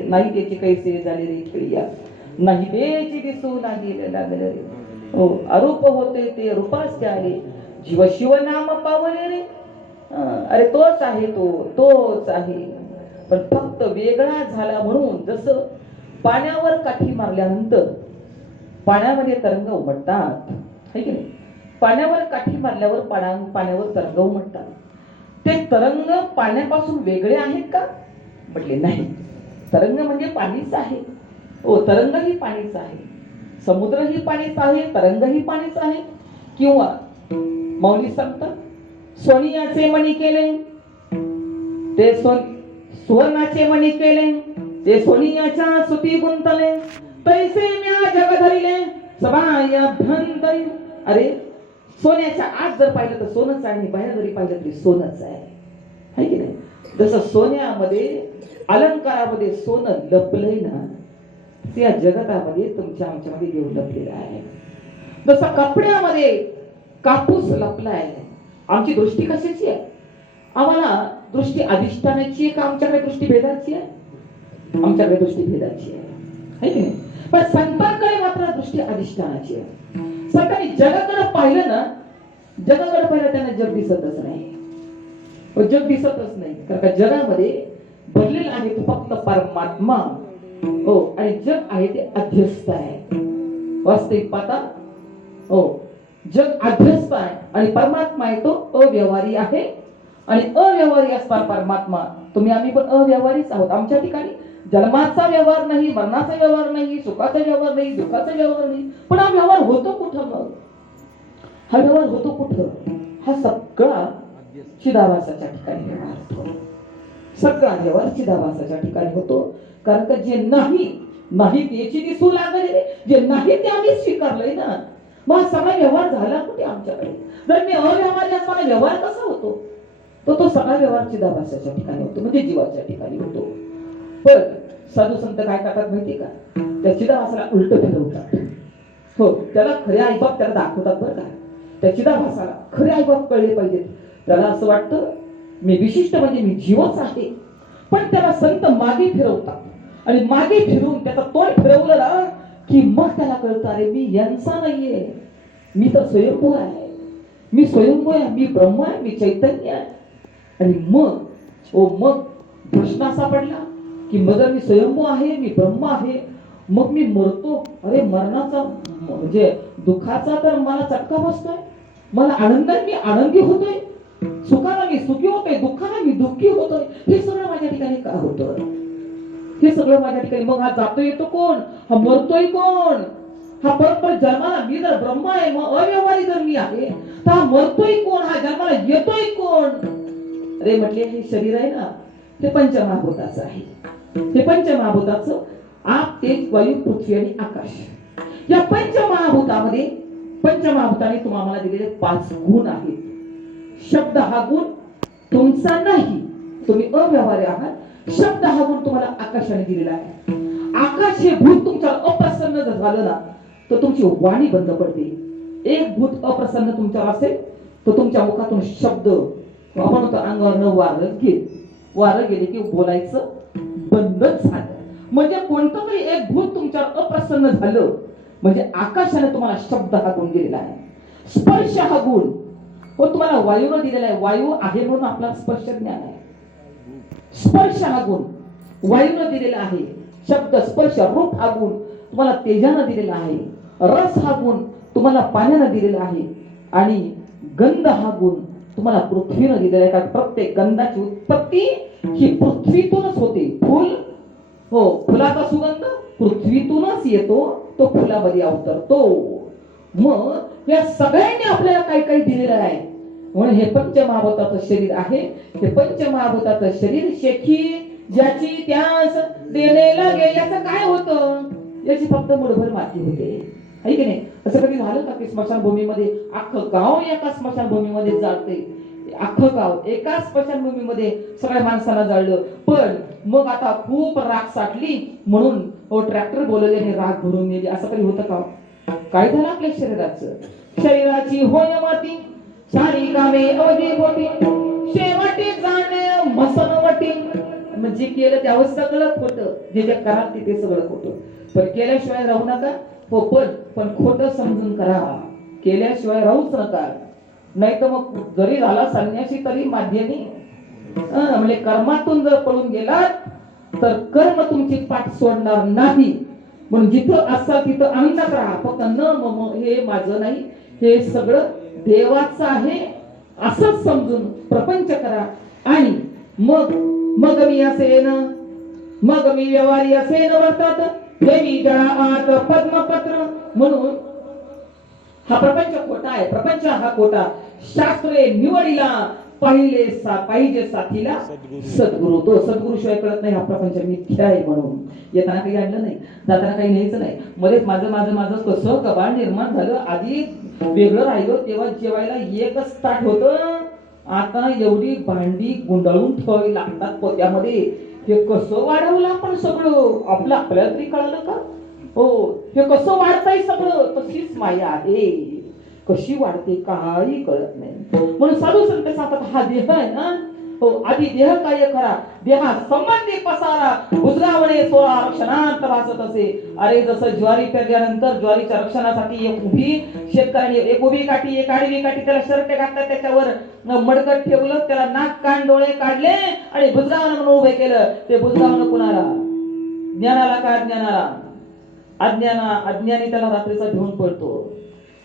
नाही त्याची कैसे झाले रे खेळिया, नाही त्याची दिसू नाही लागले रे. हो, अरूप होते ते रूपास आले, जीव शिव नाम पावले रे. अरे तोच आहे, तोच आहे, पण फक्त वेगळा झाला म्हणून. जसं पाण्यावर काठी मारल्यानंतर पाण्यामध्ये तरंग उमटतात, है की नाही? पाण्यावर काठी मारल्यावर पाण्यावर तरंग उमटतात. ते तरंग पाण्यापासून वेगळे आहेत का? म्हटले नाही. तरंग म्हणजे पाणीच आहे. हो, तरंग ही पाणीच आहे, समुद्र ही पाणीच आहे, तरंग ही पाणीच आहे. किंवा मौली सांगतात सोनियाचे मणी केले ते सुवर्णाचे मणी केले, ते सोनियाच्या सुती गुंतले, तैसे म्या जग धरिले सबाया भंतरी. अरे सोन्याच्या आत जर पाहिलं तर सोनच आहे, आणि बाहेर जरी पाहिलं तरी सोनच आहे की नाही? जसं सोन्यामध्ये अलंकारामध्ये सोनं लपलंय ना, त्या जगतामध्ये तुमच्या आमच्यामध्ये देव लपलेला आहे. जसं कपड्यामध्ये कापूस लपलाय. आमची दृष्टी कशाची आहे? आम्हाला दृष्टी अधिष्ठानाची आहे का आमच्याकडे दृष्टी भेदाची आहे? आमच्याकडे दृष्टी भेदाची आहे की नाही? पण संतांकडे मात्र दृष्टी अधिष्ठानाची आहे. संतांनी जगाकडे पाहिलं ना, जगाकडे पाहिलं त्यांना जग दिसतच नाही, जग दिसतच नाही. कारण का जगामध्ये भरलेला आहे तो फक्त परमात्मा. हो, आणि जग आहे ते अध्यस्त आहे. वास्तविक पाहता हो, जग अध्यस्त आहे आणि परमात्मा आहे तो अव्यवहारी आहे. आणि अव्यवहारी असणार परमात्मा, तुम्ही आम्ही पण अव्यवहारीच आहोत. आमच्या ठिकाणी जन्माचा व्यवहार नाही, मरणाचा व्यवहार नाही, सुखाचा व्यवहार नाही, दुःखाचा व्यवहार नाही. पण हा व्यवहार होतो कुठं? मग हा व्यवहार होतो कुठं? हा सगळा चिदाभासाच्या ठिकाणी व्यवहार होतो. सगळा व्यवहार चिदाभासाच्या ठिकाणी होतो. कारण का जे नाही त्याची दिसू लागले, जे नाही ते आम्ही स्वीकारलंय ना. मग सगळा व्यवहार झाला कुठे आमच्याकडे? जर मी अव्यवहारी असताना व्यवहार कसा होतो? तो सगळा व्यवहार चिदाभासाच्या ठिकाणी होतो, म्हणजे जीवाच्या ठिकाणी होतो. पण साधू संत काय करतात माहिती का? त्या चिदाभासाला उलट फिरवतात. हो, त्याला खरे आईबाप त्याला दाखवतात बरं का. त्या चिदाभासाला खरे आईबाप कळले पाहिजेत. त्याला असं वाटतं मी विशिष्ट म्हणजे मी जीवच आहे. पण त्याला संत मागे फिरवतात आणि मागे फिरून त्याचा तोंड फिरवलं ना की मग त्याला कळतं अरे मी यांचा नाहीये, मी तर स्वयंभू आहे, मी स्वयंभू आहे, मी ब्रह्म आहे, मी चैतन्य आहे. आणि मग प्रश्न असा पडला की मग मी स्वयंभू आहे, मी ब्रह्म आहे, मग मी मरतो. अरे मरणाचा म्हणजे दुःखाचा तर मला चटका बसतोय, मला आनंदात मी आनंदी होतोय, सुखाला मी सुखी होतोय, दुःखाला मी दुःखी होतोय. हे सगळं माझ्या ठिकाणी का होतं? हे सगळं माझ्या ठिकाणी. मग हा जातो येतो कोण? हा मरतोय कोण? हा परत जन्माला मी जर ब्रह्म आहे, मग अव्यवहारी जर मी आहे, तर हा मरतोय कोण? हा जन्माला येतोय कोण? अरे म्हटले हे शरीर आहे ना, हे पंचमहाभूताचं आहे. हे पंचमहाभूताचं आप, तेज, वायू, पृथ्वी आणि आकाश. या पंचमहाभूताने तुम्हाला दिलेले 5 गुण आहेत. शब्द हा गुण तुमचा नाही, तुम्ही अव्यवहारी आहात. शब्द हा गुण तुम्हाला आकाशाने दिलेला आहे. आकाश हे भूत तुमच्या अप्रसन्न जर झालं ना, तर तुमची वाणी बंद पडते. एक भूत अप्रसन्न तुमच्यावर असेल तर तुमच्या मुखातून शब्द, आपण होतो अंगावर वारं गेले की बोलायचं बंदच झालं. म्हणजे कोणतं तरी एक भूत तुमच्यावर अप्रसन्न झालं म्हणजे आकाशाने तुम्हाला शब्द हा गुण दिलेला आहे. स्पर्श हा गुण हो तुम्हाला वायूने दिलेला आहे. वायू आहे म्हणून आपला स्पर्श ज्ञान आहे. स्पर्श हा गुण वायूने दिलेला आहे. शब्द, स्पर्श, रूप हा गुण तुम्हाला तेजाने दिलेला आहे. रस हा गुण तुम्हाला पाण्याने दिलेला आहे. आणि गंध हा गुण तुम्हाला पृथ्वीने दिलेला आहे. कारण प्रत्येक गंधाची उत्पत्ती ही पृथ्वीतूनच होते. फुलाचा सुगंध पृथ्वीतूनच येतो, तो फुलामध्ये अवतरतो. मग या सगळ्यांनी आपल्याला काही काही दिलेलं आहे. म्हणून हे पंचमहाभूताचं शरीर आहे. हे पंचमहाभूताचं शरीर शेखी ज्याची त्यास देणे लागे. याचं काय होतं? याची फक्त मुठभर माती होते, आहे की नाही? असं कधी झालं का की स्मशानभूमीमध्ये अख्खं गाव एका स्मशानभूमीमध्ये जाळते? अख्खं गाव एकाच स्मशानभूमीमध्ये सगळ्या माणसांना जाळलं. पण मग आता खूप राख साठली म्हणून ट्रॅक्टर बोलवले आणि राख भरून नेली. असं कधी होतं का? काय झालं आपल्या शरीराचं? शरीराची होय माती, सारी कामे अवधी होती, शेवटी जाणे मसनवटी. म्हणजे केलं त्यावर सगळं खोटं, जे जे कराल ते सगळं खोटं. पण केल्याशिवाय राहू नका. पण खोटं समजून करा, केल्याशिवाय राहूच नका. नाही तर मग जरी झाला संन्यासी तरी माध्यमी. म्हणजे कर्मातून जर पळून गेलात तर कर्म तुमची पाठ सोडणार नाही. म्हणून जिथं असाल तिथं आनंदात राहा. फक्त न मम, हे माझं नाही, हे सगळं देवाचं आहे असंच समजून प्रपंच करा. आणि मग मी असेन, मग मी व्यवहारी असेन वर्तात, देवी जळा आत पद्मपत्र. म्हणून हा प्रपंच खोटा आहे. प्रपंच हा खोटा. शास्त्रे निवडीला पाहिजे साथीला सद्गुरु. तो सद्गुरु शिवाय कळत नाही हा प्रपंच मिथ्या आहे. म्हणून येताना काही आणलं नाही, जाताना काही न्यायचं नाही. मध्येच माझं कसं कबाड निर्माण झालं. आधी वेगळं राहिलं तेव्हा जेवायला एकच ताट होतं. आता एवढी भांडी गुंडाळून ठेवावी लागतात पोत्यामध्ये. हे कसं वाढवलं आपण सगळं? आपल्याला तरी कळलं का? हो, हे कसं वाढताय सगळं? तशीच माया आहे, कशी वाढते काही कळत नाही. म्हणून साधू संत सांगतात हा देह आहे ना, हो आधी देह कार्य करा, देहा संबंधी पसारा बुजगावणे सोळा रक्षणांत भासत असे. अरे जसं ज्वारी पेरल्यानंतर ज्वारीच्या रक्षणासाठी एक उभी शेतकऱ्याने एक उभी काठी एक आडवी काठी त्याला शर्ट घातला, त्याच्यावर मडकट ठेवलं, त्याला नाक कान डोळे काढले आणि बुजगावणं म्हणून उभे केलं. ते बुजगावणं कुणाला? ज्ञानाला का अज्ञानाला? अज्ञानी त्याला रात्रीचा घेऊन पडतो,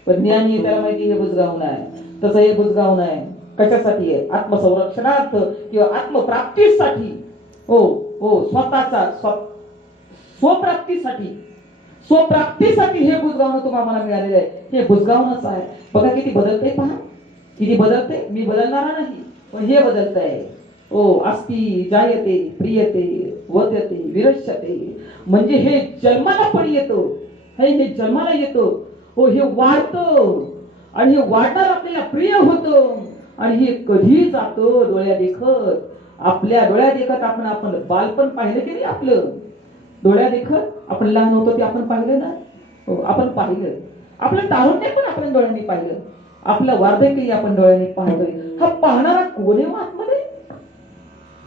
पण ज्ञानी त्याला माहिती हे बुजगावणं आहे. तसं हे बुजगावणं आहे कशासाठी आहे? आत्मसंरक्षणार्थ किंवा आत्मप्राप्तीसाठी. स्वतःचा स्वप्राप्तीसाठी हे बुजगावणं तुम्हाला मिळालेलं आहे. हे बुजगावणंच आहे. बघा किती बदलते, पहा किती बदलते. मी बदलणारा नाही, पण हे बदलतंय. अस्ति जायते प्रियते वदते विरश्यते. म्हणजे हे जन्माला पण येतो, हे जन्माला येतो. हे वाढतं आणि हे वाढणार आपल्याला प्रिय होतं. आणि हे कधी जातो? डोळ्या देखत. आपल्या डोळ्या देखत आपण बालपण पाहिलं की नाही? आपलं डोळ्या देखत आपण लहान होतो ते आपण पाहिलं ना? आपण पाहिलं. आपलं तारुण्य पण आपण डोळ्यांनी पाहिलं. आपलं वार्धक्य आपण डोळ्यांनी पाहतोय. हा पाहणारा कोण आहे आतमध्ये?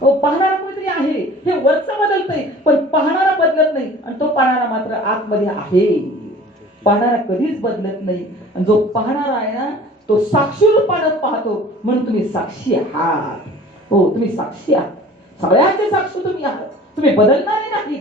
पाहणारा कोणीतरी आहे. हे वरचं बदलतंय पण पाहणारा बदलत नाही. आणि तो पाहणारा मात्र आतमध्ये आहे. पाहणारा कधीच बदलत नाही. आणि जो पाहणारा आहे ना तो साक्षी रूपानं पाहतो. म्हणून तुम्ही साक्षी आहात. हो, तुम्ही साक्षी आहात, सगळ्याचे साक्षी तुम्ही आहात. तुम्ही बदलणारे नाही,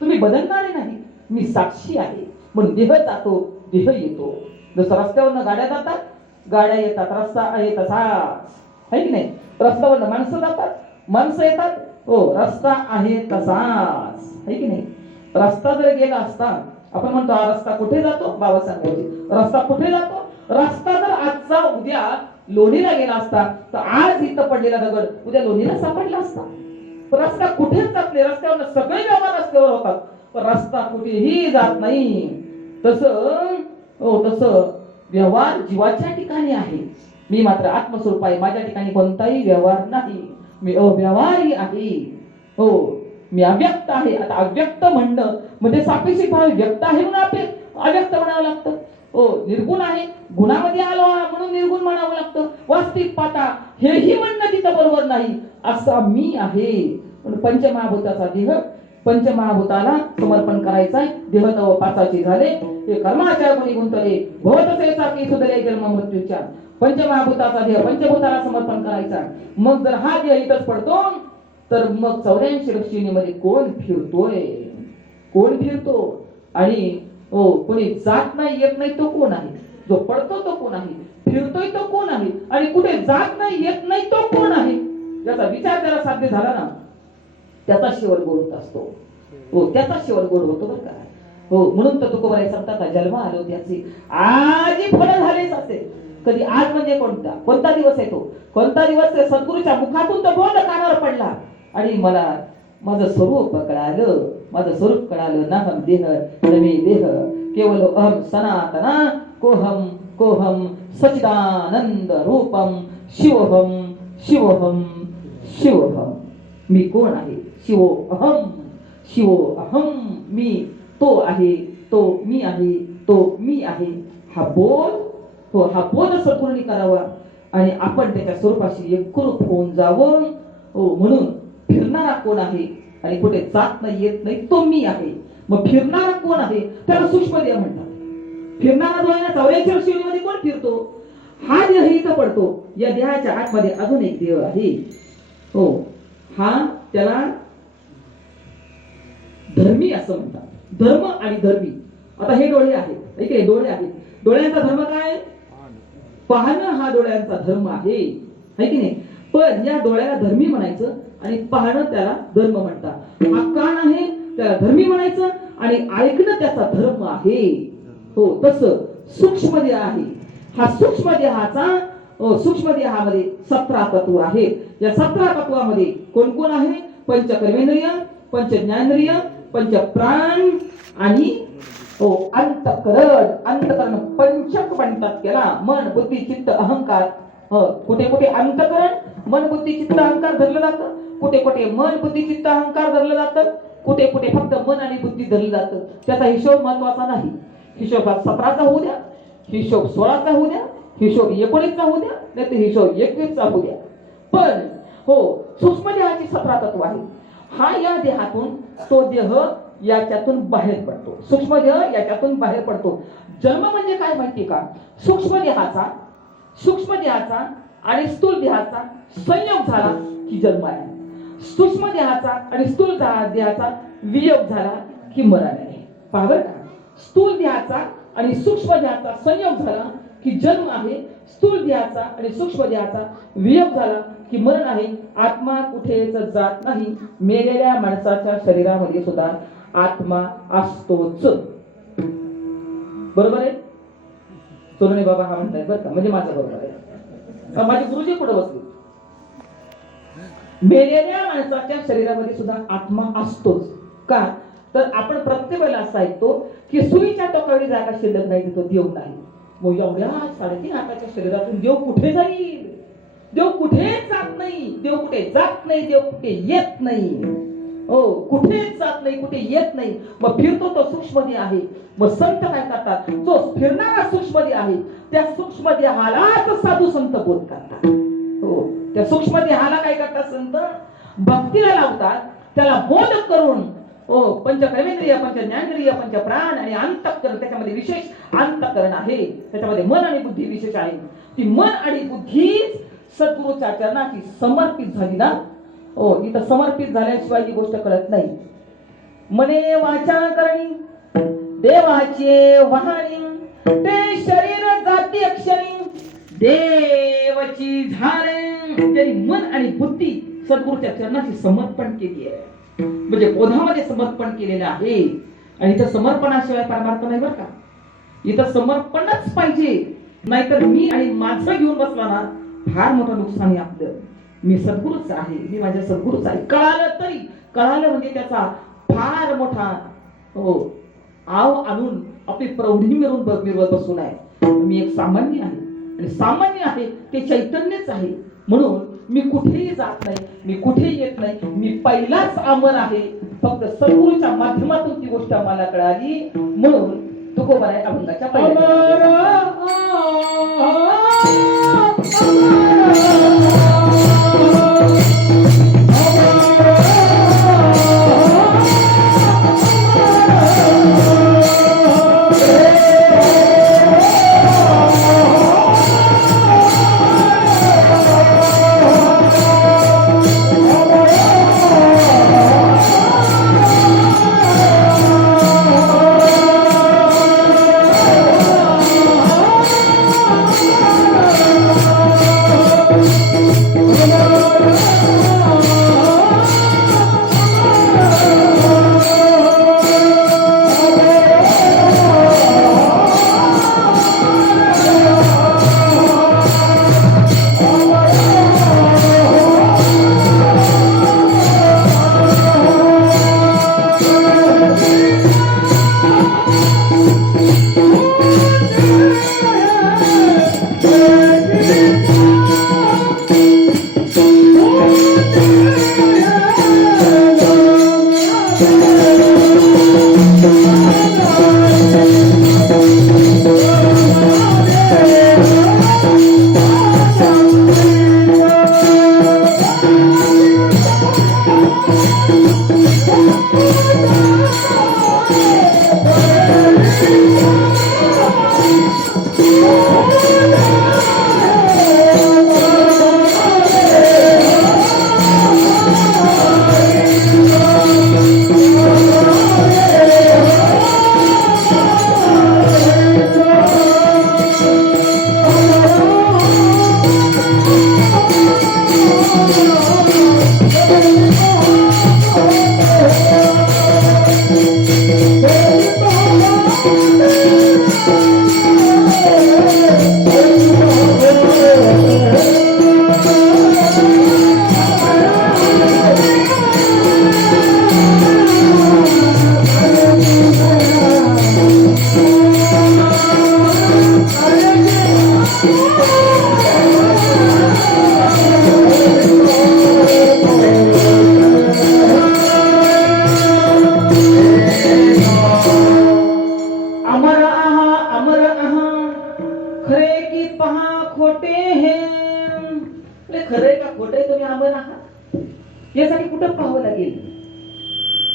तुम्ही बदलणारे नाही. मी साक्षी आहे. म्हणून देह जातो, देह येतो. जसं रस्त्यावरनं गाड्या जातात, गाड्या येतात, रस्ता आहे तसाच, है की नाही? रस्त्यावरनं माणसं जातात, माणसं येतात, हो, रस्ता आहे तसाच, है की नाही? रस्ता जर गेला असता, आपण म्हणतो हा रस्ता कुठे जातो, बाबा सांगायचे रस्ता कुठे जातो. रस्ता जर आजचा उद्या लोणीला गेला असता, तर आज इथं पडलेला दगड उद्या लोणीला सापडला असता. रस्ता कुठेच जात नाही. रस्त्यावर सगळे व्यवहार रस्त्यावर होतात, पण रस्ता कुठेही जात नाही. तसं व्यवहार जीवाच्या ठिकाणी आहे. मी मात्र आत्मस्वरूप आहे. माझ्या ठिकाणी कोणताही व्यवहार नाही. मी अव्यवहारी आहे. हो, मी अव्यक्त आहे. आता अव्यक्त म्हणणं म्हणजे सापेक्षिक भाव व्यक्त आहे म्हणून अव्यक्त म्हणावं लागतं. हो, निर्गुण आहे, गुणामध्ये आलो म्हणून निर्गुण म्हणावं लागतं. वास्तविक पाहता हेही म्हणणं तिथं बरोबर नाही. असा मी आहे. पण पंचमहाभूताचा देह, पंचमहाभूताला समर्पण करायचा. देह तव पाचाचे झाले, हे कर्माच्या गुणी गुंतले, भवतसे साकी सुधरे जन्म मृत्यूच्या. पंचमहाभूताचा देह पंचभूताला समर्पण करायचा. मग जर हा देह इथंच पडतो, तर मग 84 लक्षणीमध्ये कोण फिरतोय, कोण फिरतो? आणि हो, कोणी जात नाही येत नाही तो कोण आहे? जो पडतो तो कोण आहे? फिरतोय तो कोण आहे? आणि कुठे जात नाही येत नाही तो कोण आहे? याचा विचार त्याला साध्य झाला ना, त्याचा शेवट गोड होत असतो. हो, त्याचा शेवट गोड होतो बरं का. हो, म्हणून तर तुकोबाई सांगतात जन्म आलो त्याचे आजी फळ झालेच असेल. कधी आज म्हणजे कोणता दिवस आहे तो? कोणता दिवस आहे? सद्गुरूच्या मुखातून तो बोल कानावर पडला आणि मला माझं स्वरूप कळालं, माझं स्वरूप कळालं. नाहम देह नमे देह केवल अहम सनातना कोहम कोहम सचिदानंद रूपम शिवोहम शिवोहम शिवोहम. मी कोण आहे? शिवो अहम, शिवो अहम. मी तो आहे, तो मी आहे, तो मी आहे. हा बोध, हो, हा बोध सद्गुरूंनी करावा आणि आपण त्याच्या स्वरूपाशी एकरूप होऊन जावं. हो, म्हणून फिरणारा कोण आहे आणि कुठे जात नाही येत नाही तो मी आहे. मग फिरणारा कोण आहे? त्याला सूक्ष्म देह म्हणतात. फिरणारा जो आहे ना, 84 लक्षणीमध्ये कोण फिरतो? हा देह इथं पडतो. या देहाच्या आतमध्ये अजून एक देह आहे. हो, हा त्याला धर्मी असं म्हणतात. धर्म आणि धर्मी. आता हे डोळे आहेत, ठीक आहे, डोळे आहेत. डोळ्यांचा धर्म काय? पाहणं हा डोळ्यांचा धर्म आहे, है की नाही? पण या डोळ्याला धर्मी म्हणायचं आणि पाहणं त्याला धर्म म्हणतात. हा कान आहे, त्याला धर्मी म्हणायचं आणि ऐकणं त्याचा धर्म आहे. हो, तसं सूक्ष्म देह आहे. हा सूक्ष्म देहाचा, सूक्ष्म देहामध्ये 17 तत्व आहे. या 17 तत्वामध्ये कोण कोण आहे? पंचकर्मेंद्रिय, पंच ज्ञानेंद्रिय, पंच प्राण आणि अंतःकरण. अंतःकरण पंचक म्हणतात त्याला. मन, बुद्धी, चित्त, अहंकार. कुठे कुठे अंतःकरण मन, बुद्धी, चित्त, अहंकार धरलं जातं. कुठे कुठे मन, बुद्धी, चित्त, अहंकार धरलं जातं. कुठे कुठे फक्त मन आणि बुद्धी धरलं जातं. त्याचा हिशोब महत्वाचा नाही. हिशोब 17चा होऊ द्या, हिशोब 16चा होऊ द्या, हिशोब 19चा होऊ द्या, नाही तर हिशोब 21चा होऊ द्या. पण हो, सूक्ष्म देहाची 17 तत्व आहे. हा या देहातून तो देह याच्यातून बाहेर पडतो. सूक्ष्म देह याच्यातून बाहेर पडतो. जन्म म्हणजे काय माहिती का? सूक्ष्म देहाचा आणि स्थूल देहाचा संयोग झाला की जन्म आहे. सूक्ष्म देहाचा आणि स्थूल देहाचा वियोग झाला की मरण आहे. पहा बरं का, स्थूल देहाचा आणि सूक्ष्म देहाचा संयोग झाला की जन्म आहे. स्थूल देहाचा आणि सूक्ष्म देहाचा वियोग झाला की मरण आहे. आत्मा कुठेच जात नाही. मेलेल्या माणसाच्या शरीरामध्ये सुद्धा आत्मा असतोच. बरोबर आहे? सोनने बाबा हा म्हणताय बरं का, म्हणजे माझं बरोबर आहे. माझे गुरुजी पुढे बसले. मेलेल्या माणसाच्या शरीरामध्ये सुद्धा आत्मा असतोच. का? तर आपण प्रत्येक वेळेला असं ऐकतो की सुईच्या टोकावरी जागा शिल्लक नाही, तिथं देव नाही. मग एवढ्या 3.5 हाताच्या शरीरातून देव कुठे जाईल? देव कुठेच जात नाही. देव कुठे जात नाही, देव कुठे येत नाही. हो, कुठेच जात नाही, कुठे येत नाही. मग फिरतो तो सूक्ष्मदेह आहे. मग संत काय करतात? जो फिरणारा सूक्ष्मदेह आहे त्या सूक्ष्मदेहालाच साधू संत बोध करतात. हो, त्या सूक्ष्मदेहाला काय करतात संत? भक्तीला लावतात. त्याला बोध करून हो, पंचकर्मेंद्रिय, पंच ज्ञानेंद्रिय, पंच प्राण आणि अंतःकरण. त्याच्यामध्ये विशेष अंतःकरण आहे. त्याच्यामध्ये मन आणि बुद्धी विशेष आहे. ती मन आणि बुद्धी सद्गुरूच्या चरणाची समर्पित झाली ना, हो इथं समर्पित झाल्याशिवाय ही गोष्ट कळत नाही. मने वाचा करणी देवाचे वाहणी, ते शरीर जाती अक्षणी देवाची झाले. ज्यांनी मन आणि बुद्धी सद्गुरूच्या चरणाची समर्पण केली आहे, म्हणजे बोधामध्ये समर्पण केलेलं आहे. आणि इथं समर्पणाशिवाय परमार्थ नाही बरं का, इथं समर्पणच पाहिजे. नाहीतर मी आणि माझं घेऊन बसला ना, फार मोठं नुकसान आहे आपलं. मी सद्गुरूच आहे, मी माझ्या सद्गुरूच आहे. कळालं म्हणजे त्याचा फार मोठा हो आव आणून आपली प्रौढी मिरवत बसून आहे. मी एक सामान्य आहे, आणि सामान्य आहे ते चैतन्यच आहे. म्हणून मी कुठेही जात नाही, मी कुठेही येत नाही, मी पहिलाच अमर आहे. फक्त सद्गुरूच्या माध्यमातून ती गोष्ट आम्हाला कळाली. म्हणून तुकोबाराय अभंगाच्या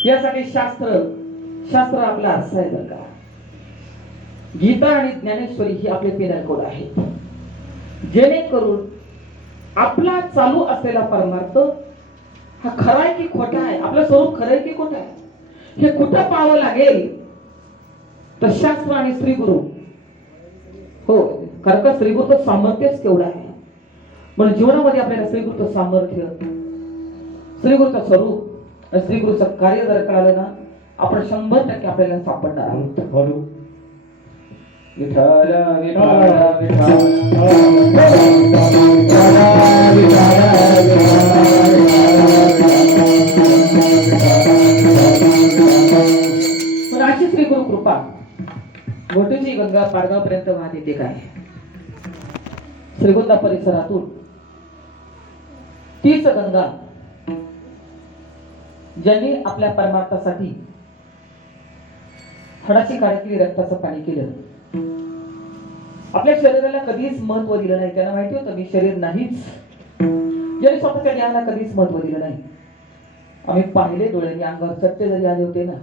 यासाठी शास्त्र आपला असायला का. गीता आणि ज्ञानेश्वरी ही आपले पेनल कोड आहेत, जेणेकरून आपला चालू असलेला परमार्थ हा खरा आहे की खोटा आहे, आपलं स्वरूप खरं आहे की खोटं आहे, हे कुठं पाहावं लागेल. तर शास्त्र आणि श्री गुरु, हो खरं का श्रीगुरूचं सामर्थ्यच केवढं आहे. म्हणून जीवनामध्ये आपल्याला श्रीगुरूचं सामर्थ्य, श्रीगुरूचं स्वरूप, श्रीगुरूचं कार्य जर कळालं ना, आपण 100% आपल्याला सापडणार आहोत. विठ्ठल विठ्ठल पण अशी श्रीगुरु कृपा मोठीची गंगा पाडगाव पर्यंत वाहत येते काय. श्रीगोंदा परिसरातून तीच गंगा ज्यांनी आपल्या परमार्थासाठी हडाची काळी केली, रक्ताचं पाणी केलं, आपल्या शरीराला कधीच महत्व दिलं नाही. त्यांना माहिती होतं मी शरीर नाहीच. ज्यांनी स्वतःच्या ज्ञानाला कधीच महत्व दिलं नाही. आम्ही पाहिले डोळ्यांनी, अंगावर सट्टे जरी आले होते ना,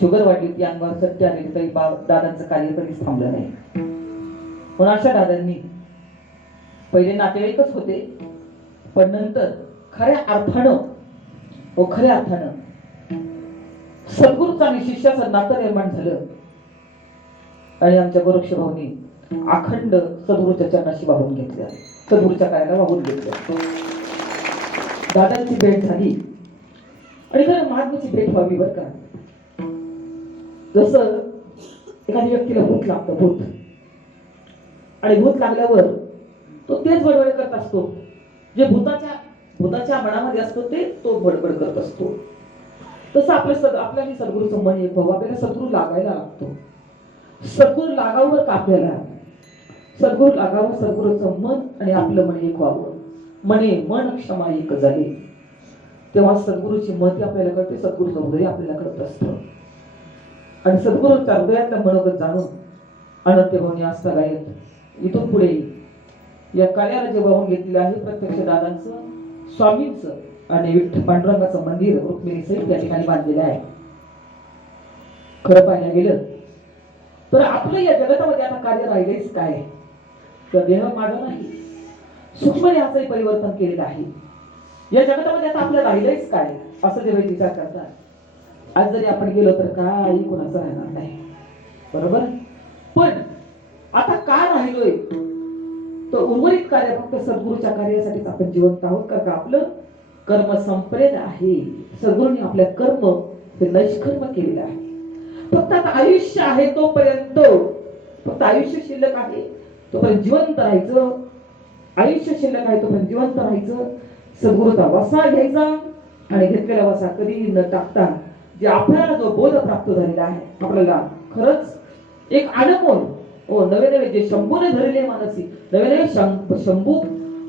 शुगर वाढली होती, अंगावर सट्टे आले तरी दादांचं कार्य कधीच थांबलं नाही. पण अशा दादांनी पहिले नातेवाईकच होते, पण नंतर खऱ्या अर्थानं सद्गुरूचं आणि शिष्याचं नातं निर्माण झालं आणि आमच्या गोरक्ष भाऊनी अखंड सद्गुरूच्या चरणाशी वाहून घेतल्या, सद्गुरूच्या पायाला वाहून घेतल्या. दादांची भेट झाली आणि खरं महात्म्याची भेट व्हावी बरं का. जसं एखाद्या व्यक्तीला भूत लागतं, भूत, आणि भूत लागल्यावर तो तेच बडबड करत असतो, जे भूताच्या मनामध्ये असतो ते तो बडबड करत असतो. तसं आपल्याला सद्गुरूचं मन एक व्हावं, आपल्याला सद्गुरू लागायला लागतो. सद्गुरू लागावर का आपल्याला सद्गुरू लागावं, सद्गुरूचं मन आणि आपलं मन एक व्हावं. मन क्षमा एक झाले तेव्हा सद्गुरूची महती आपल्याला कळते, सद्गुरूचं हृदय आपल्याला कळत असतं. आणि सद्गुरूच्या हृदयातलं मनोगत जाणून अनंत भाऊनी आस्था गायत इथून पुढे या कार्याला जे वाहून घेतलेलं आहे प्रत्यक्ष दादांचं, स्वामींचं आणि विठ्ठल पांडुरंगाचं मंदिर रुक्मिणी सहित या ठिकाणी बांधलेलं आहे. खरं पाहायला गेलं तर आपलं या जगतामध्ये आता कार्य राहिलेच काय, तर देह माझा नाही, सूक्ष्म याचंही परिवर्तन केलेलं आहे. या जगतामध्ये आता आपलं राहिलंच काय असं जेव्हा विचार करतात. आज जरी आपण गेलो तर काही कोणाचं राहणार नाही, बरोबर. पण आता काय राहिलोय तर उर्वरित कार्य फक्त सद्गुरूच्या कार्यासाठीच आपण जिवंत आहोत. कारण का आपलं कर्म संपलेलं आहे. सद्गुरूंनी आपल्या कर्म हे नष्कर्म केलेलं आहे. फक्त आता आयुष्य आहे तोपर्यंत, फक्त आयुष्य शिल्लक आहे तोपर्यंत जिवंत राहायचं. आयुष्य शिल्लक आहे तोपर्यंत जिवंत राहायचं. सद्गुरूचा वसा घ्यायचा आणि घेतलेला वसा कधी न टाकता जे आपल्याला जो बोध प्राप्त झालेला आहे, आपल्याला खरंच एक अनमोल नवे नवे जे शंभूने धरले मानसी, नवे नवे शंभू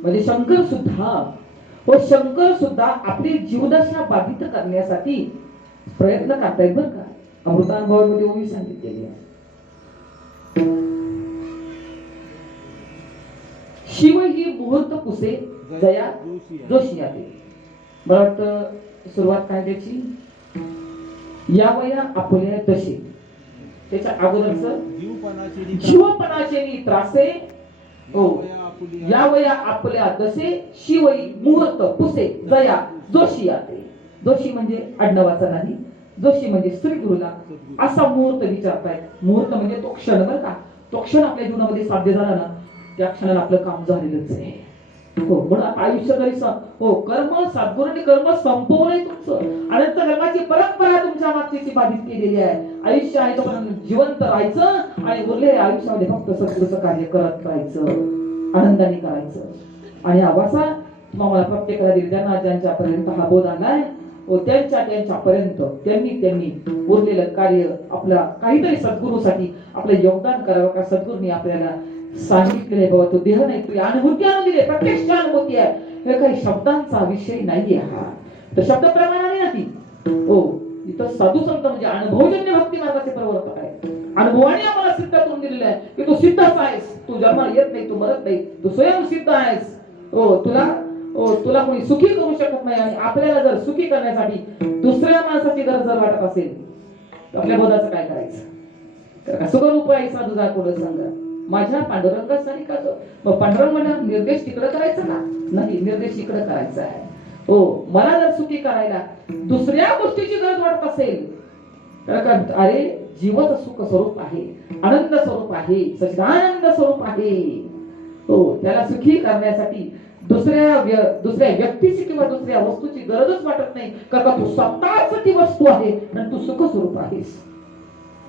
म्हणजे शंकर सुद्धा आपली जीवदशा बाधित करण्यासाठी प्रयत्न करतायत बरं का. अमृतानुभवामध्ये ओवी सांगितलेली आहे. शिव ही मुहूर्त पुसे जया जोशी आहे. मला वाटतं सुरुवात काय त्याची, यावया आपुल्या दशे, त्याच्या अगोदरच जीवपणाचे त्रासे यावया आपल्या दशे शिवई मुहूर्त पुसे जया जोशी आहे. जोशी म्हणजे आडनावाचा नाही, जोशी म्हणजे स्त्री गुरुला असा मुहूर्त विचारतायत. मुहूर्त म्हणजे तो क्षण बरं का. तो क्षण आपल्या जीवनामध्ये साध्य झाला ना, त्या क्षणाला आपलं काम झालेलंच आहे. म्हणून आयुष्य जरी कर्म सद्गुरूंनी कर्म संपवू नये तुमचं. अनंत कर्माची परंपरा तुमच्या मागची बाधित केलेली आहे. आयुष्य आहे तोपर्यंत जिवंत राहायचं आणि उरलेल्या आयुष्यामध्ये फक्त सद्गुरूचं कार्य करत राहायचं, आनंदाने करायचं. आणि हा वासा तुम्हाला प्रत्येकाला दिली, त्यांना ज्यांच्यापर्यंत हा बोध आलाय त्यांच्यापर्यंत त्यांनी उरलेलं कार्य आपला काहीतरी सद्गुरूसाठी आपलं योगदान करावं. का सद्गुरूंनी आपल्याला सांगितले बाबा तो देह नाही, तुझी अनुभूती आणून दिली, प्रत्यक्ष अनुभूती आहे. हे काही शब्दांचा विषय नाहीये हा, तर शब्द प्रमाणाने नाही. इथं साधू संत म्हणजे अनुभवजन्य भक्ती मार्गाचे प्रवर्तक आहे. अनुभवाने आम्हाला सिद्ध करून दिलेलं आहे की तू सिद्धच आहेस, तू जन्माला येत नाही, तू मरत नाही, तू स्वयंसिद्ध आहेस. तुला कोणी सुखी करू शकत नाही. आणि आपल्याला जर सुखी करण्यासाठी दुसऱ्या माणसाची गरज जर वाटत असेल तर आपल्या बोधाचं काय करायचं. तर सुखर उपाय साधूचा कोण सांगा माझ्या पांडुरंगासाठी का. मग पांडुरंग म्हणा निर्देश तिकडे करायचा ना, नाही, निर्देश इकडे करायचा आहे. मला जर सुखी करायला दुसऱ्या गोष्टीची गरज वाटत असेल तर अरे जीवच सुख स्वरूप आहे, आनंद स्वरूप आहे, सच्चिदानंद स्वरूप आहे. त्याला सुखी करण्यासाठी दुसऱ्या व्यक्तीची किंवा दुसऱ्या वस्तूची गरजच वाटत नाही. कारण तू स्वतःच ती वस्तू आहे आणि तू सुख स्वरूप आहेस.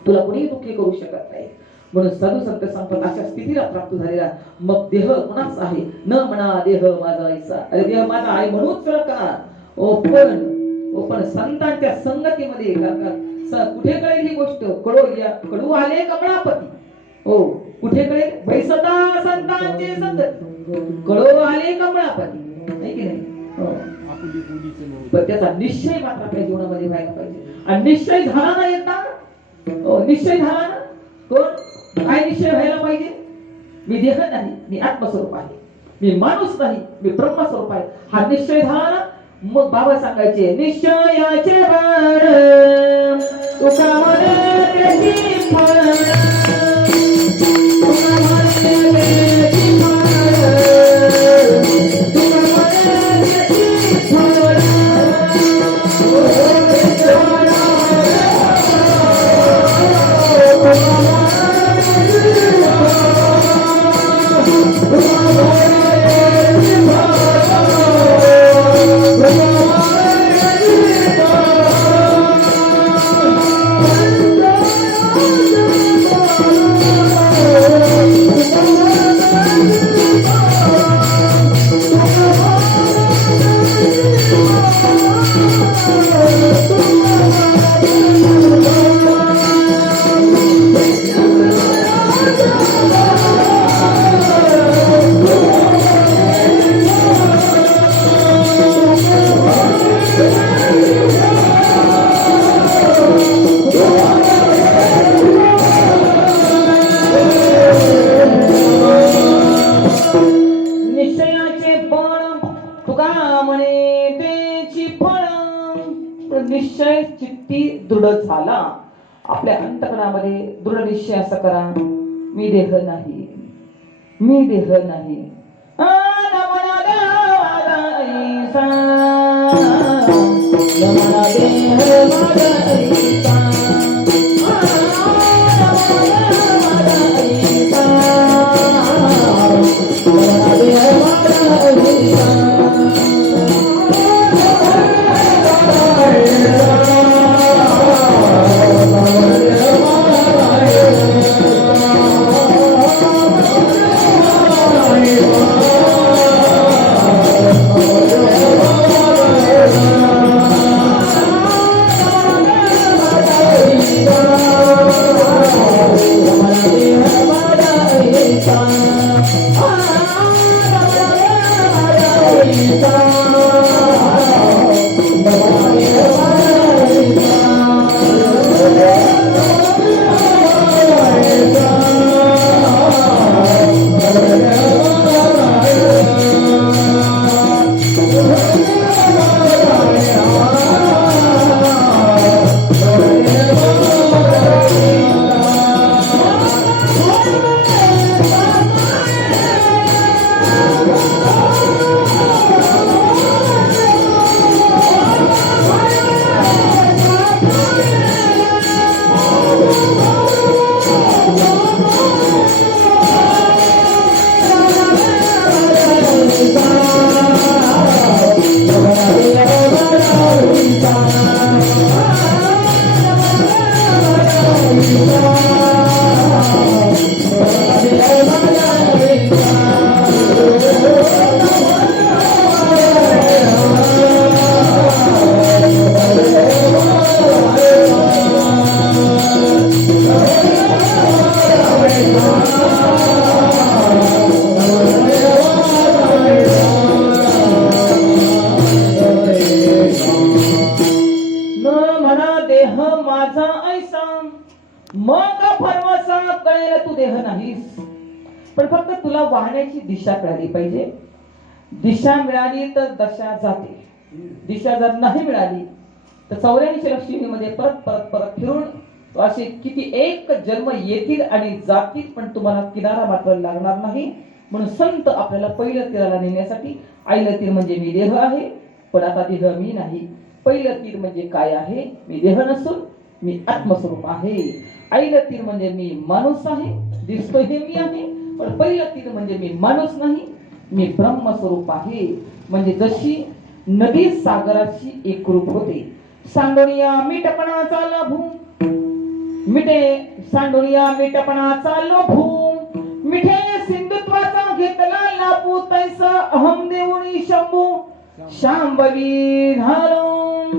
तुला कोणीही दुःखी करू शकत नाही. म्हणून साधू संत सांगतात अशा स्थितीला प्राप्त झालेला मग देह कोणाच आहे, न म्हणा देह माझा ऐसा. अरे देह माझा आहे म्हणूच का. पण संतांच्या संगतीमध्ये कुठे कळेल ही गोष्ट. कडू आले कमळापती. कुठे कळेल बैसता संतांचे संगती, कडू आले कमळापती, नाही की नाही. पण त्याचा निश्चय मात्र आपल्या जीवनामध्ये व्हायला पाहिजे. आणि निश्चय झाला ना येता, निश्चय झाला ना. कोण काय निश्चय व्हायला पाहिजे, मी देह नाही, मी आत्मस्वरूप आहे, मी माणूस नाही, मी ब्रह्मस्वरूप आहे. हा निश्चय झाला ना, मग बाबा सांगायचे निश्चयाचे बाळ तुका म्हणे त्याची फळ, तुका म्हणे त्याची फळ. निश्चय चित्ती दृढ झाला. आपल्या अंतकरणामध्ये दृढ निश्चय असा करा, मी देह नाही, मी देह नाही. नमना देवाला ऐसा, नमना देह माझा ऐसा, नमना देह माझा ऐसा. मग फरवसा कळेल तू देह नाहीस. पण फक्त तुला वाहण्याची दिशा कळली पाहिजे. दिशा मिळाली तर दशा जाते. दिशा जर नाही मिळाली तर 84 लक्षणीमध्ये परत परत परत फिरून असे किती एक जन्म येतील आणि जातील, पण तुम्हाला किनारा मात्र लागणार नाही. म्हणून संत आपल्याला पहिलं तीराला नेण्यासाठी, आईलं तीर म्हणजे मी देह आहे, पण आता देह मी नाही. पहिलं तीर म्हणजे काय आहे, मी देह नसून मी आत्मस्वरूप आहे. आईलं तीर म्हणजे मी माणूस आहे, दिसतो हे मी आहे, पण पहिलं तीर म्हणजे मी माणूस नाही, मी ब्रह्मस्वरूप आहे. म्हणजे जशी नदी सागराची एकरूप होते. सांडोनिया मीठपणाचा लाभू मिठे, सांडोनिया मीठपणाचा लोभू मिठे, सिंधुत्वाचा घेतला लाभू तैसा अहम देऊनी शंभू शांभवी घालून.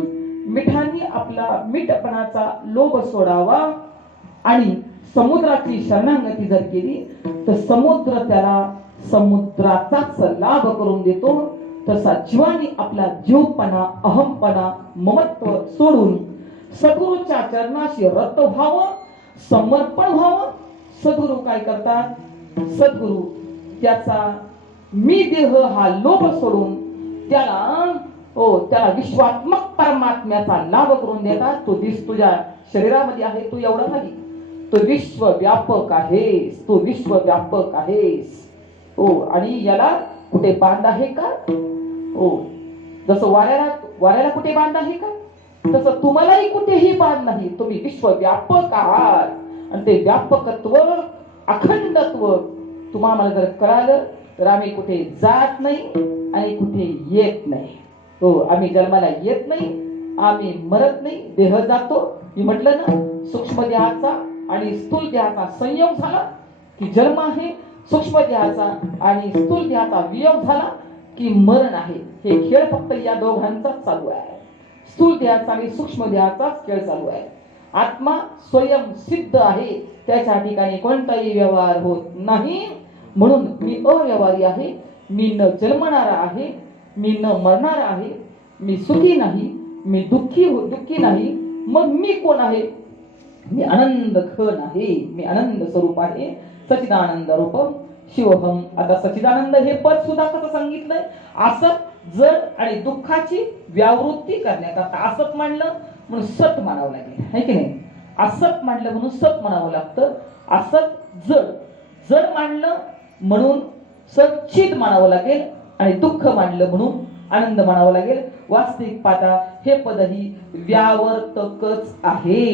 मिठांनी आपला मीठपणाचा लोभ सोडावा आणि समुद्राची शरणागती जर केली तर समुद्र त्याला समुद्राचाच लाभ करून देतो. तसा जीवानी आपला जीवपणा, अहमपणा, ममत्व सोडून सद्गुरूच्या चरणाशी रत व्हावं, समर्पण व्हावं. सद्गुरू काय करतात, सद्गुरू त्याचा मी देह हा लोभ सोडून त्याला विश्वात्मक परमात्म्याचा लाभ करून देतात. तो दिस तुझ्या शरीरामध्ये आहे, तू एवढा नाही, तो विश्वव्यापक आहेस, तो विश्वव्यापक आहेस. आणि याला कुठे बांध आहे का? जसं वाऱ्याला कुठे बांध आहे का, तसं तुम्हालाही कुठेही बांध नाही. तुम्ही विश्वव्यापक आहात आणि ते व्यापकत्व, अखंडत्व तुम्हाला जर कळालं तर आम्ही कुठे जात नाही आणि कुठे येत नाही. आम्ही जन्माला येत नाही, आम्ही मरत नाही, देह जातो. मी म्हटलं ना, सूक्ष्म देहाचा आणि स्थूल देहाचा संयोग झाला की जन्म आहे, सूक्ष्म देहाचा आणि स्थूल देहाचा वियोग झाला की मरण आहे. हे खेळ फक्त या दोघांचाच चालू आहे. स्थूल देहाचा आणि सूक्ष्म देहाचाच खेळ चालू आहे. आत्मा स्वयं सिद्ध आहे, त्याच्या ठिकाणी कोणताही व्यवहार होत नाही. म्हणून मी अव्यवहारी आहे, मी न जन्मणारा आहे, मी न मरणारा आहे, मी सुखी नाही, मी दुःखी नाही. मग मी कोण आहे? मी आनंद घन आहे, मी आनंद स्वरूप आहे, सच्चिदानंद रूप शिवहम. आता सच्चिदानंद हे पद सुद्धा कसं सांगितलंय, असत जड आणि दुःखाची व्यावृत्ती करण्याकरता असत मांडलं म्हणून सत मानावं लागेल, है की नाही? असत मांडलं म्हणून सत म्हणावं लागतं. असत जड, जड मांडलं म्हणून सच्चित मानावं लागेल आणि दुःख मांडलं म्हणून आनंद मानावं लागेल. वास्तविक पाहता हे पदही व्यावर्तकच आहे.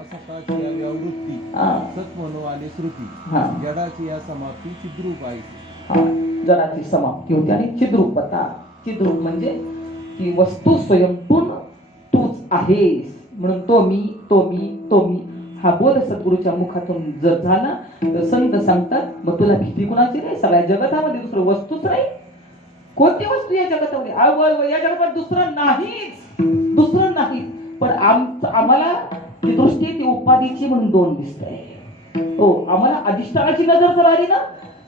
असताची या व्यावृत्ती हा. सत म्हणू आले श्रुती हा. जडाची या समाप्ती चिद्रूप आहे. हा, जडाची समाप्ती होती आणि चिद्रूपता. चिद्रूप म्हणजे ती वस्तू स्वयंपूर्ण तूच आहेस म्हणून तो मी, तो मी, तो मी हा बोध सद्गुरूच्या मुखातून जर झाला तर संत सांगतात मग तुला भीती कुणाची नाही. सगळ्या जगतामध्ये दुसरं वस्तूच नाही. कोणती वस्तू या जगतामध्ये? या जगात दुसरं नाहीच, दुसरं नाही. पण आम्हाला ती दृष्टी ती उपाधीची म्हणून दोन दिसतंय. हो, आम्हाला अधिष्ठानाची नजर जर आली ना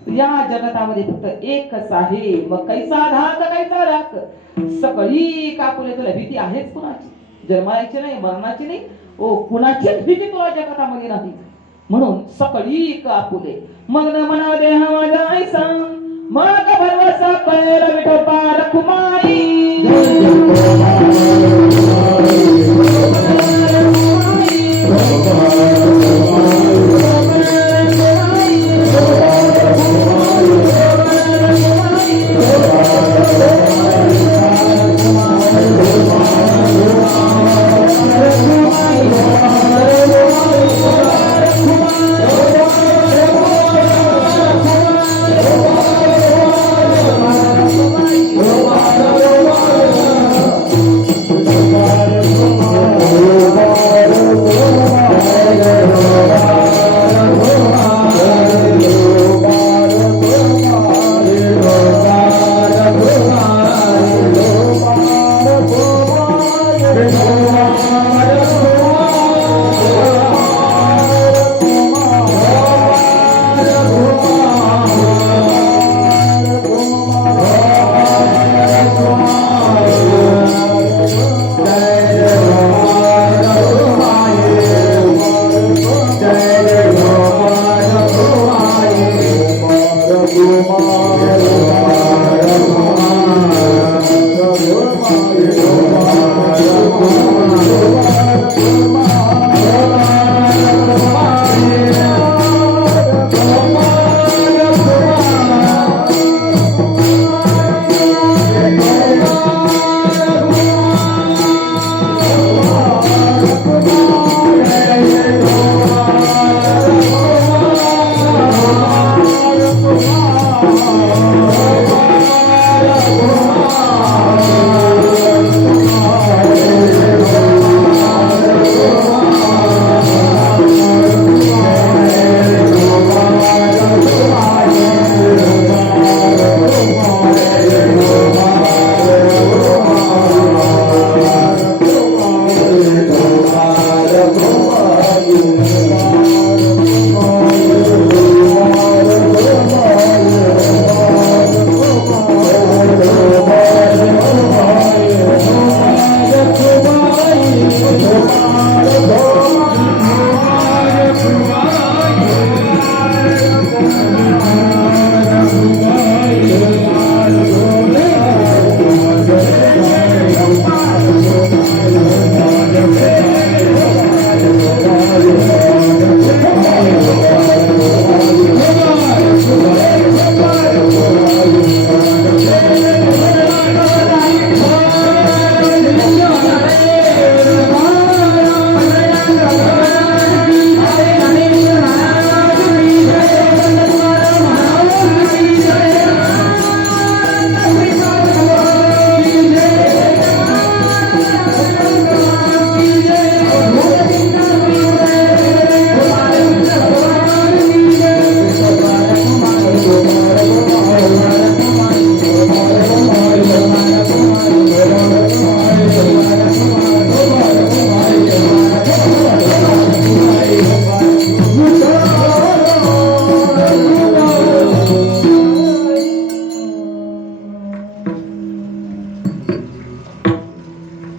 या जगतामध्ये फक्त एकच आहे. मग कैसा धाक कैसा राख सकळी कापुले. तुला भीती आहेच कुणाची? जन्मायची नाही, मरणाची नाही. ओ, कुणाचीच भीती तुला जगतामध्ये नाही. म्हणून सकळी कापुले. मग न मना देह माझा ऐसा मग भरवसा कळेल विठोबा रखुमाई.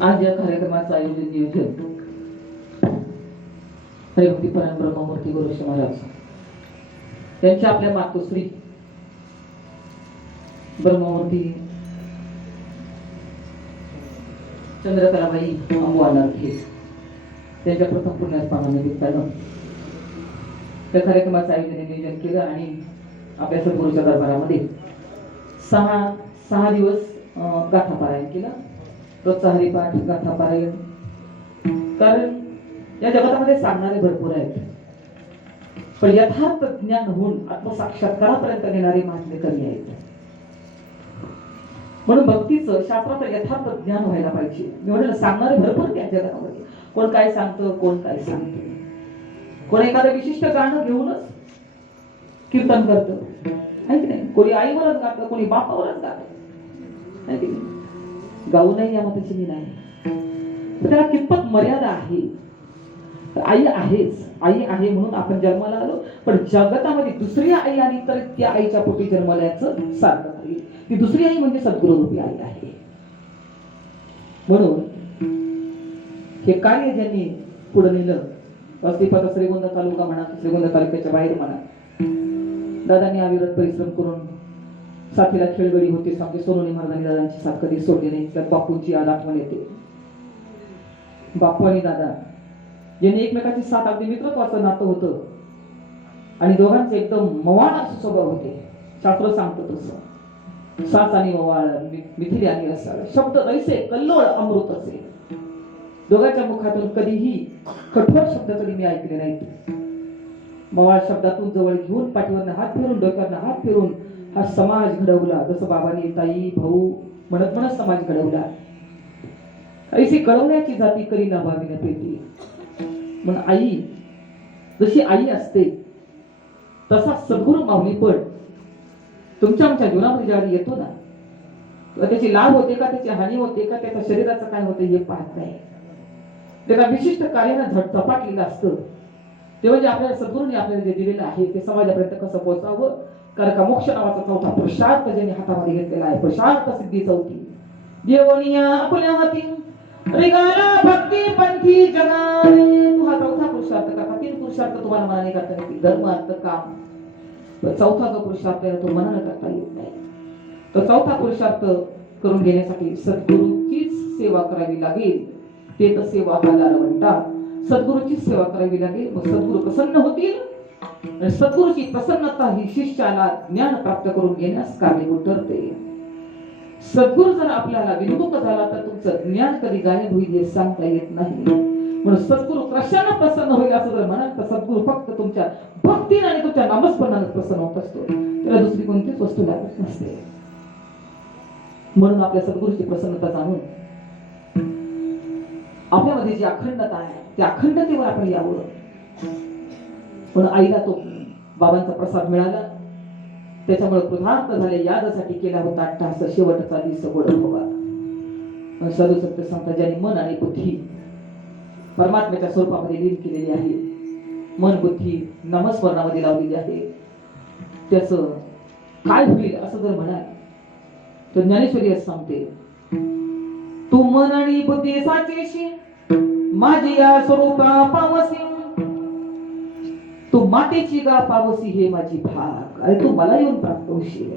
आज या कार्यक्रमाचं आयोजन नियोजन हरिभक्ती परायण ब्रह्ममूर्ती गुरुश्री महाराज त्यांच्या आपल्या मातोश्री ब्रह्ममूर्ती चंद्रकलाबाई अंबुवानरखे त्यांच्या प्रथम पुण्यस्मरणानिमित्तानं त्या कार्यक्रमाचं आयोजन नियोजन केलं आणि आपल्या सद्गुरूच्या दरबारामध्ये सहा दिवस गाथा पारायण केलं. रोजचा हरिपाठ, गाथा पारायण. कारण या जगतामध्ये सांगणारे भरपूर आहेत, पण यथार्थ ज्ञान होऊन आत्मसाक्षात्कारापर्यंत नेणारे महात्मे कमी आहेत. म्हणून भक्तीचं शास्त्राचं यथार्थ ज्ञान व्हायला पाहिजे. मी म्हटलं सांगणारे भरपूर त्या जगामध्ये. कोण काय सांगतं, कोण काय सांगतं. कोण एखादं विशिष्ट गाणं घेऊनच कीर्तन करतं, आहे की नाही. कोणी आईवरच गातं, कोणी बापावरच गातं, आहे की नाही. गाऊ नाही या मताची मी नाही, तर त्याला कितपत मर्यादा आहे. आई आहेच, आई आहे म्हणून आपण जन्माला आलो, पण जगतामध्ये दुसरी आई आली तर त्या आईच्या पोटी जन्माल्याचं सार्थक आहे. ती दुसरी आई म्हणजे सद्गुरूरूपी आई आहे. म्हणून हे कार्य ज्यांनी पुढे नेलं, वस्तीपाता श्रीगोंदा तालुका म्हणा, श्रीगोंदा तालुक्याच्या बाहेर म्हणा, दादांनी अविरत परिश्रम करून साथीला खेळगडी होते. सांगते सोनोनी महाराजांनी दादांची साथ कधी सोडली नाही. त्यात बापूंची आज आठवण येते. बापू आणि दादा यांनी एकमेकाची साथ, अगदी मित्रत्वाचं नातं होतं आणि दोघांचे एकदम मवाळ असे स्वभाव होते. शास्त्र सांगतं तसं साच आणि मवाळ, मिथिली आणि रसाळ, शब्द ऐसे कल्लोळ अमृत असे. दोघांच्या मुखातून कधीही कठोर शब्द कधी मी ऐकले नाहीत. मवाळ शब्दातून जवळ घेऊन पाठीवरनं हात फिरून, डोक्यावरनं हात फिरून हा समाज घडवला. जसं बाबांनी ताई भाऊ म्हणत म्हणत समाज घडवला. ऐशी कळवण्याची जाती करी ना भावी न पेटी. म्हणून आई जशी आई असते तसा सद्गुरू माऊली पण तुमच्या आमच्या जीवनामध्ये ज्यावेळी येतो ना, त्याची लाभ होते का, त्याची हानी होते का, त्याच्या शरीराचं काय होते हे पाहत नाही. त्याला विशिष्ट कार्यानं झपाटलेलं असतं. ते म्हणजे आपल्याला सद्गुरूंनी आपल्याला जे दिलेलं आहे ते समाजापर्यंत कसं पोहोचावं. कारण का मोक्ष नावाचा चौथा पुरुषार्थ ज्यांनी हातामध्ये घेतलेला आहे, पुरुषार्थ सिद्धी चौथी. देवनिया आपल्या हाती रिगाला भक्ती पंथी जगाने. तू हा चौथा पुरुषार्थ का, 3 पुरुषार्थ तुम्हाला मनाने करता येतील, धर्म अर्थ काम. चौथा जो पुरुषार्थ आहे तो मनाने करता येत नाही. तर चौथा पुरुषार्थ करून घेण्यासाठी सद्गुरूचीच सेवा करावी लागेल. ते तर सेवा हालार म्हणतात. सद्गुरूचीच सेवा करावी लागेल. मग सद्गुरू प्रसन्न होतील. सद्गुरूची प्रसन्नता ही शिष्याला ज्ञान प्राप्त करून घेण्यास कारणीभूत ठरते. सद्गुरू जर आपल्याला विमुख झाला तर तुमचं ज्ञान कधी गायब होईल हे सांगता येत नाही. म्हणून सद्गुरू कशाला प्रसन्न होईल असं जर म्हणाल तर सद्गुरू फक्त तुमच्या भक्तीने आणि तुमच्या नामस्मरणाने प्रसन्न होत असतो. त्याला दुसरी कोणतीच वस्तू लागत नसते. म्हणून आपल्या सद्गुरूची प्रसन्नता जाणून आपल्यामध्ये जी अखंडता आहे त्या अखंडतेवर आपण यावं. म्हणून आईला तो बाबांचा प्रसाद मिळाला, त्याच्यामुळे कृतार्थ झाले. यादसाठी केला होता अट्टहास, शेवटचा दिवस गोड व्हावा. साधू सत्य सांगतात ज्यांनी मन आणि बुद्धी परमात्म्याच्या स्वरूपामध्ये लीन केलेली आहे, मन बुद्धी नामस्मरणामध्ये लावलेली आहे, त्याचं काय होईल असं जर म्हणाल तर ज्ञानेश्वरी असं सांगते, तू मन आणि बुद्धी साचेशी माझी या स्वरूपा पावसी. तू मातेची गा पावसी हे माझी भाग. अरे तू मला येऊन प्राप्त होशील.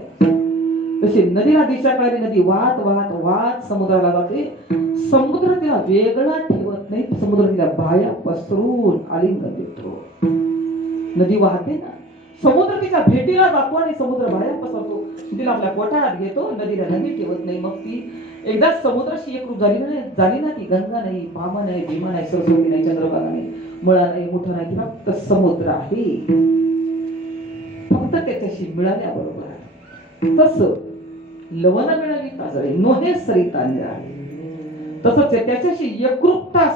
तशी नदीला दिशा कळली, नदी वाहत वाहत वाहत समुद्राला जाते. समुद्र तिला वेगळा ठेवत नाही, समुद्र तिला बाया पसरून आलिंगन देतो. नदी वाहते ना, समुद्र तिच्या भेटीला जातो आणि समुद्र बाया पसरतो. तिला आपल्या पोटात घेतो, नदीला नदी ठेवत नाही. मग ती एकदा समुद्राशी एकरूप झाली ना, ती गंगा नाही, भामा नाही, भीमा नाही, सरस्वती नाही, चंद्रभागा नाही, मुळा नाही, मोठा नाही, फक्त समुद्र आहे. फक्त त्याच्याशी मिळाल्याबरोबर तसं लवण मिळाली काजळे नोहे सरिता निराळे, तसंच त्याच्याशी एकरूपता.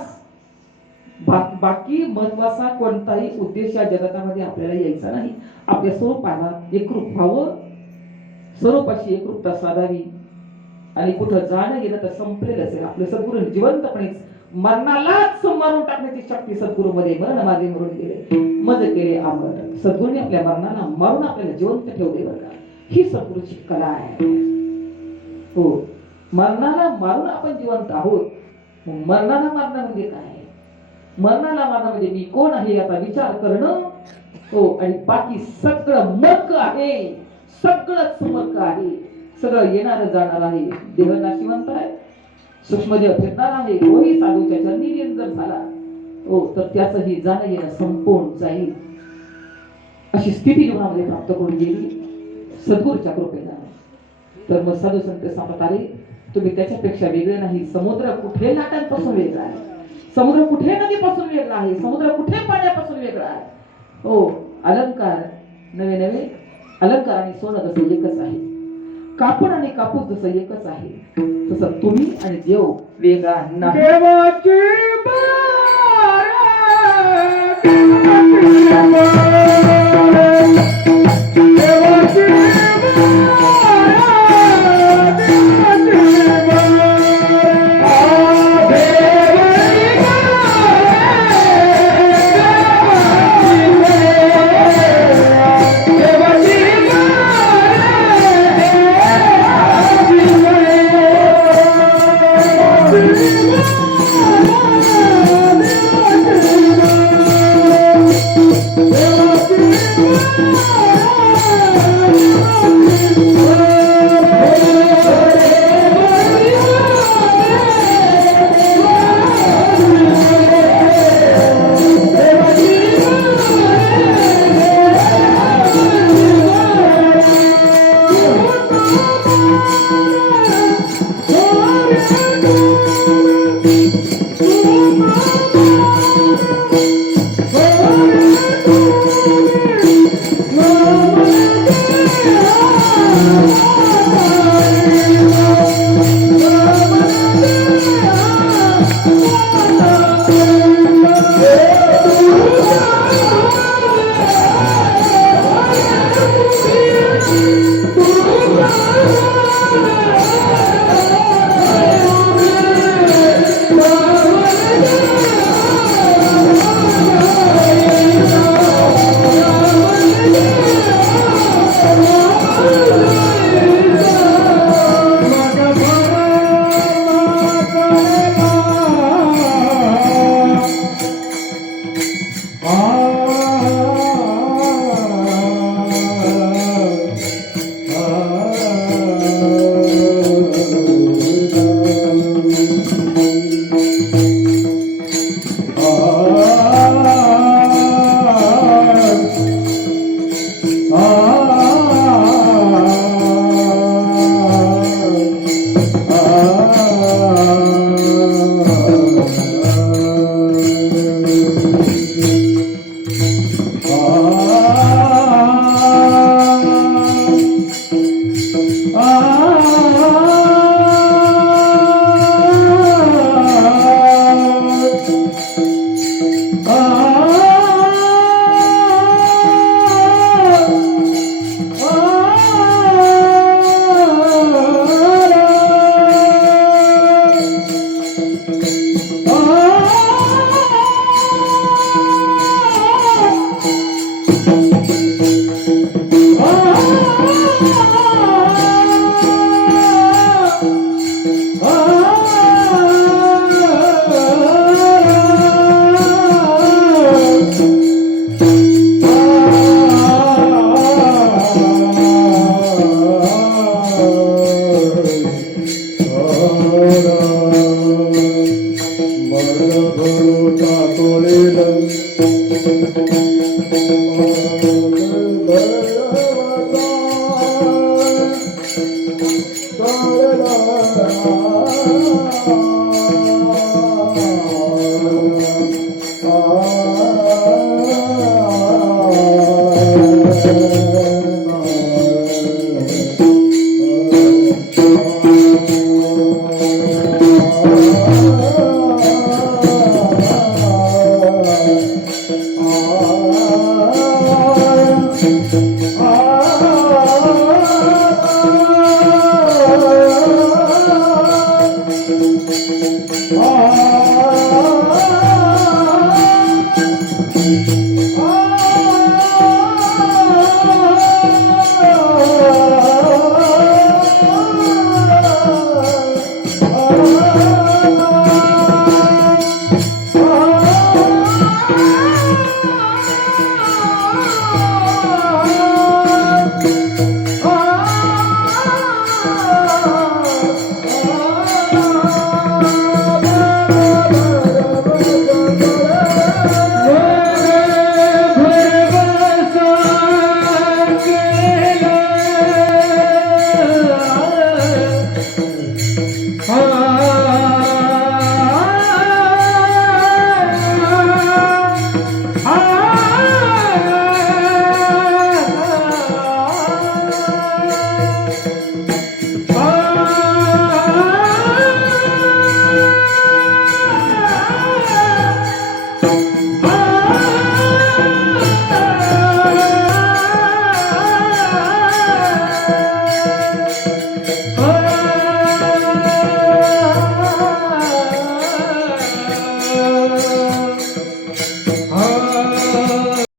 बाकी महत्वाचा कोणताही उद्देश या जगतामध्ये आपल्याला यायचा नाही. आपल्या स्वरूपाला एकरूप व्हावं, स्वरूपाशी एकरूपता साधावी आणि कुठं जाणं गेलं तर संपलेलं असेल. आपले सद्गुरू जिवंतपणे मरणालाच मारून टाकण्याची शक्ती सद्गुरूमध्ये. मरण माझे मरून गेले मज केले अमर. सद्गुरूने आपल्या मरणाला मारून आपल्याला जिवंत ठेवले बरं का. ही सद्गुरूची कला आहे. हो, मरणाला मारून आपण जिवंत आहोत. मरणाला मारणं म्हणजे काय? मरणाला मारणं म्हणजे मी कोण आहे याचा विचार करणं. हो, आणि बाकी सगळं मर्क आहे, सगळं समर्क आहे, सगळं येणार जाणार आहे. देह नाशिवंत आहे, सूक्ष्मदेव फिरणार आहे, तोही साधूच्या चरणी लीन जर झाला हो तर त्याचंही जाणं येणं संपून जाईल. अशी स्थिती जीवनामध्ये प्राप्त करून गेली सद्गुरूच्या कृपेला. तर मग साधू संत सांगतात, अरे तुम्ही त्याच्यापेक्षा वेगळे नाही. समुद्र कुठे लाटांपासून वेगळा आहे, समुद्र कुठे नदीपासून वेगळा आहे, समुद्र कुठे पाण्यापासून वेगळा आहे. हो, अलंकार नवे नवे अलंकार आणि सोनं जसं एकच आहे, कापड आणि कापूस जसं एकच आहे, तसं तुम्ही आणि देव वेगळा नाही. देवाची Oh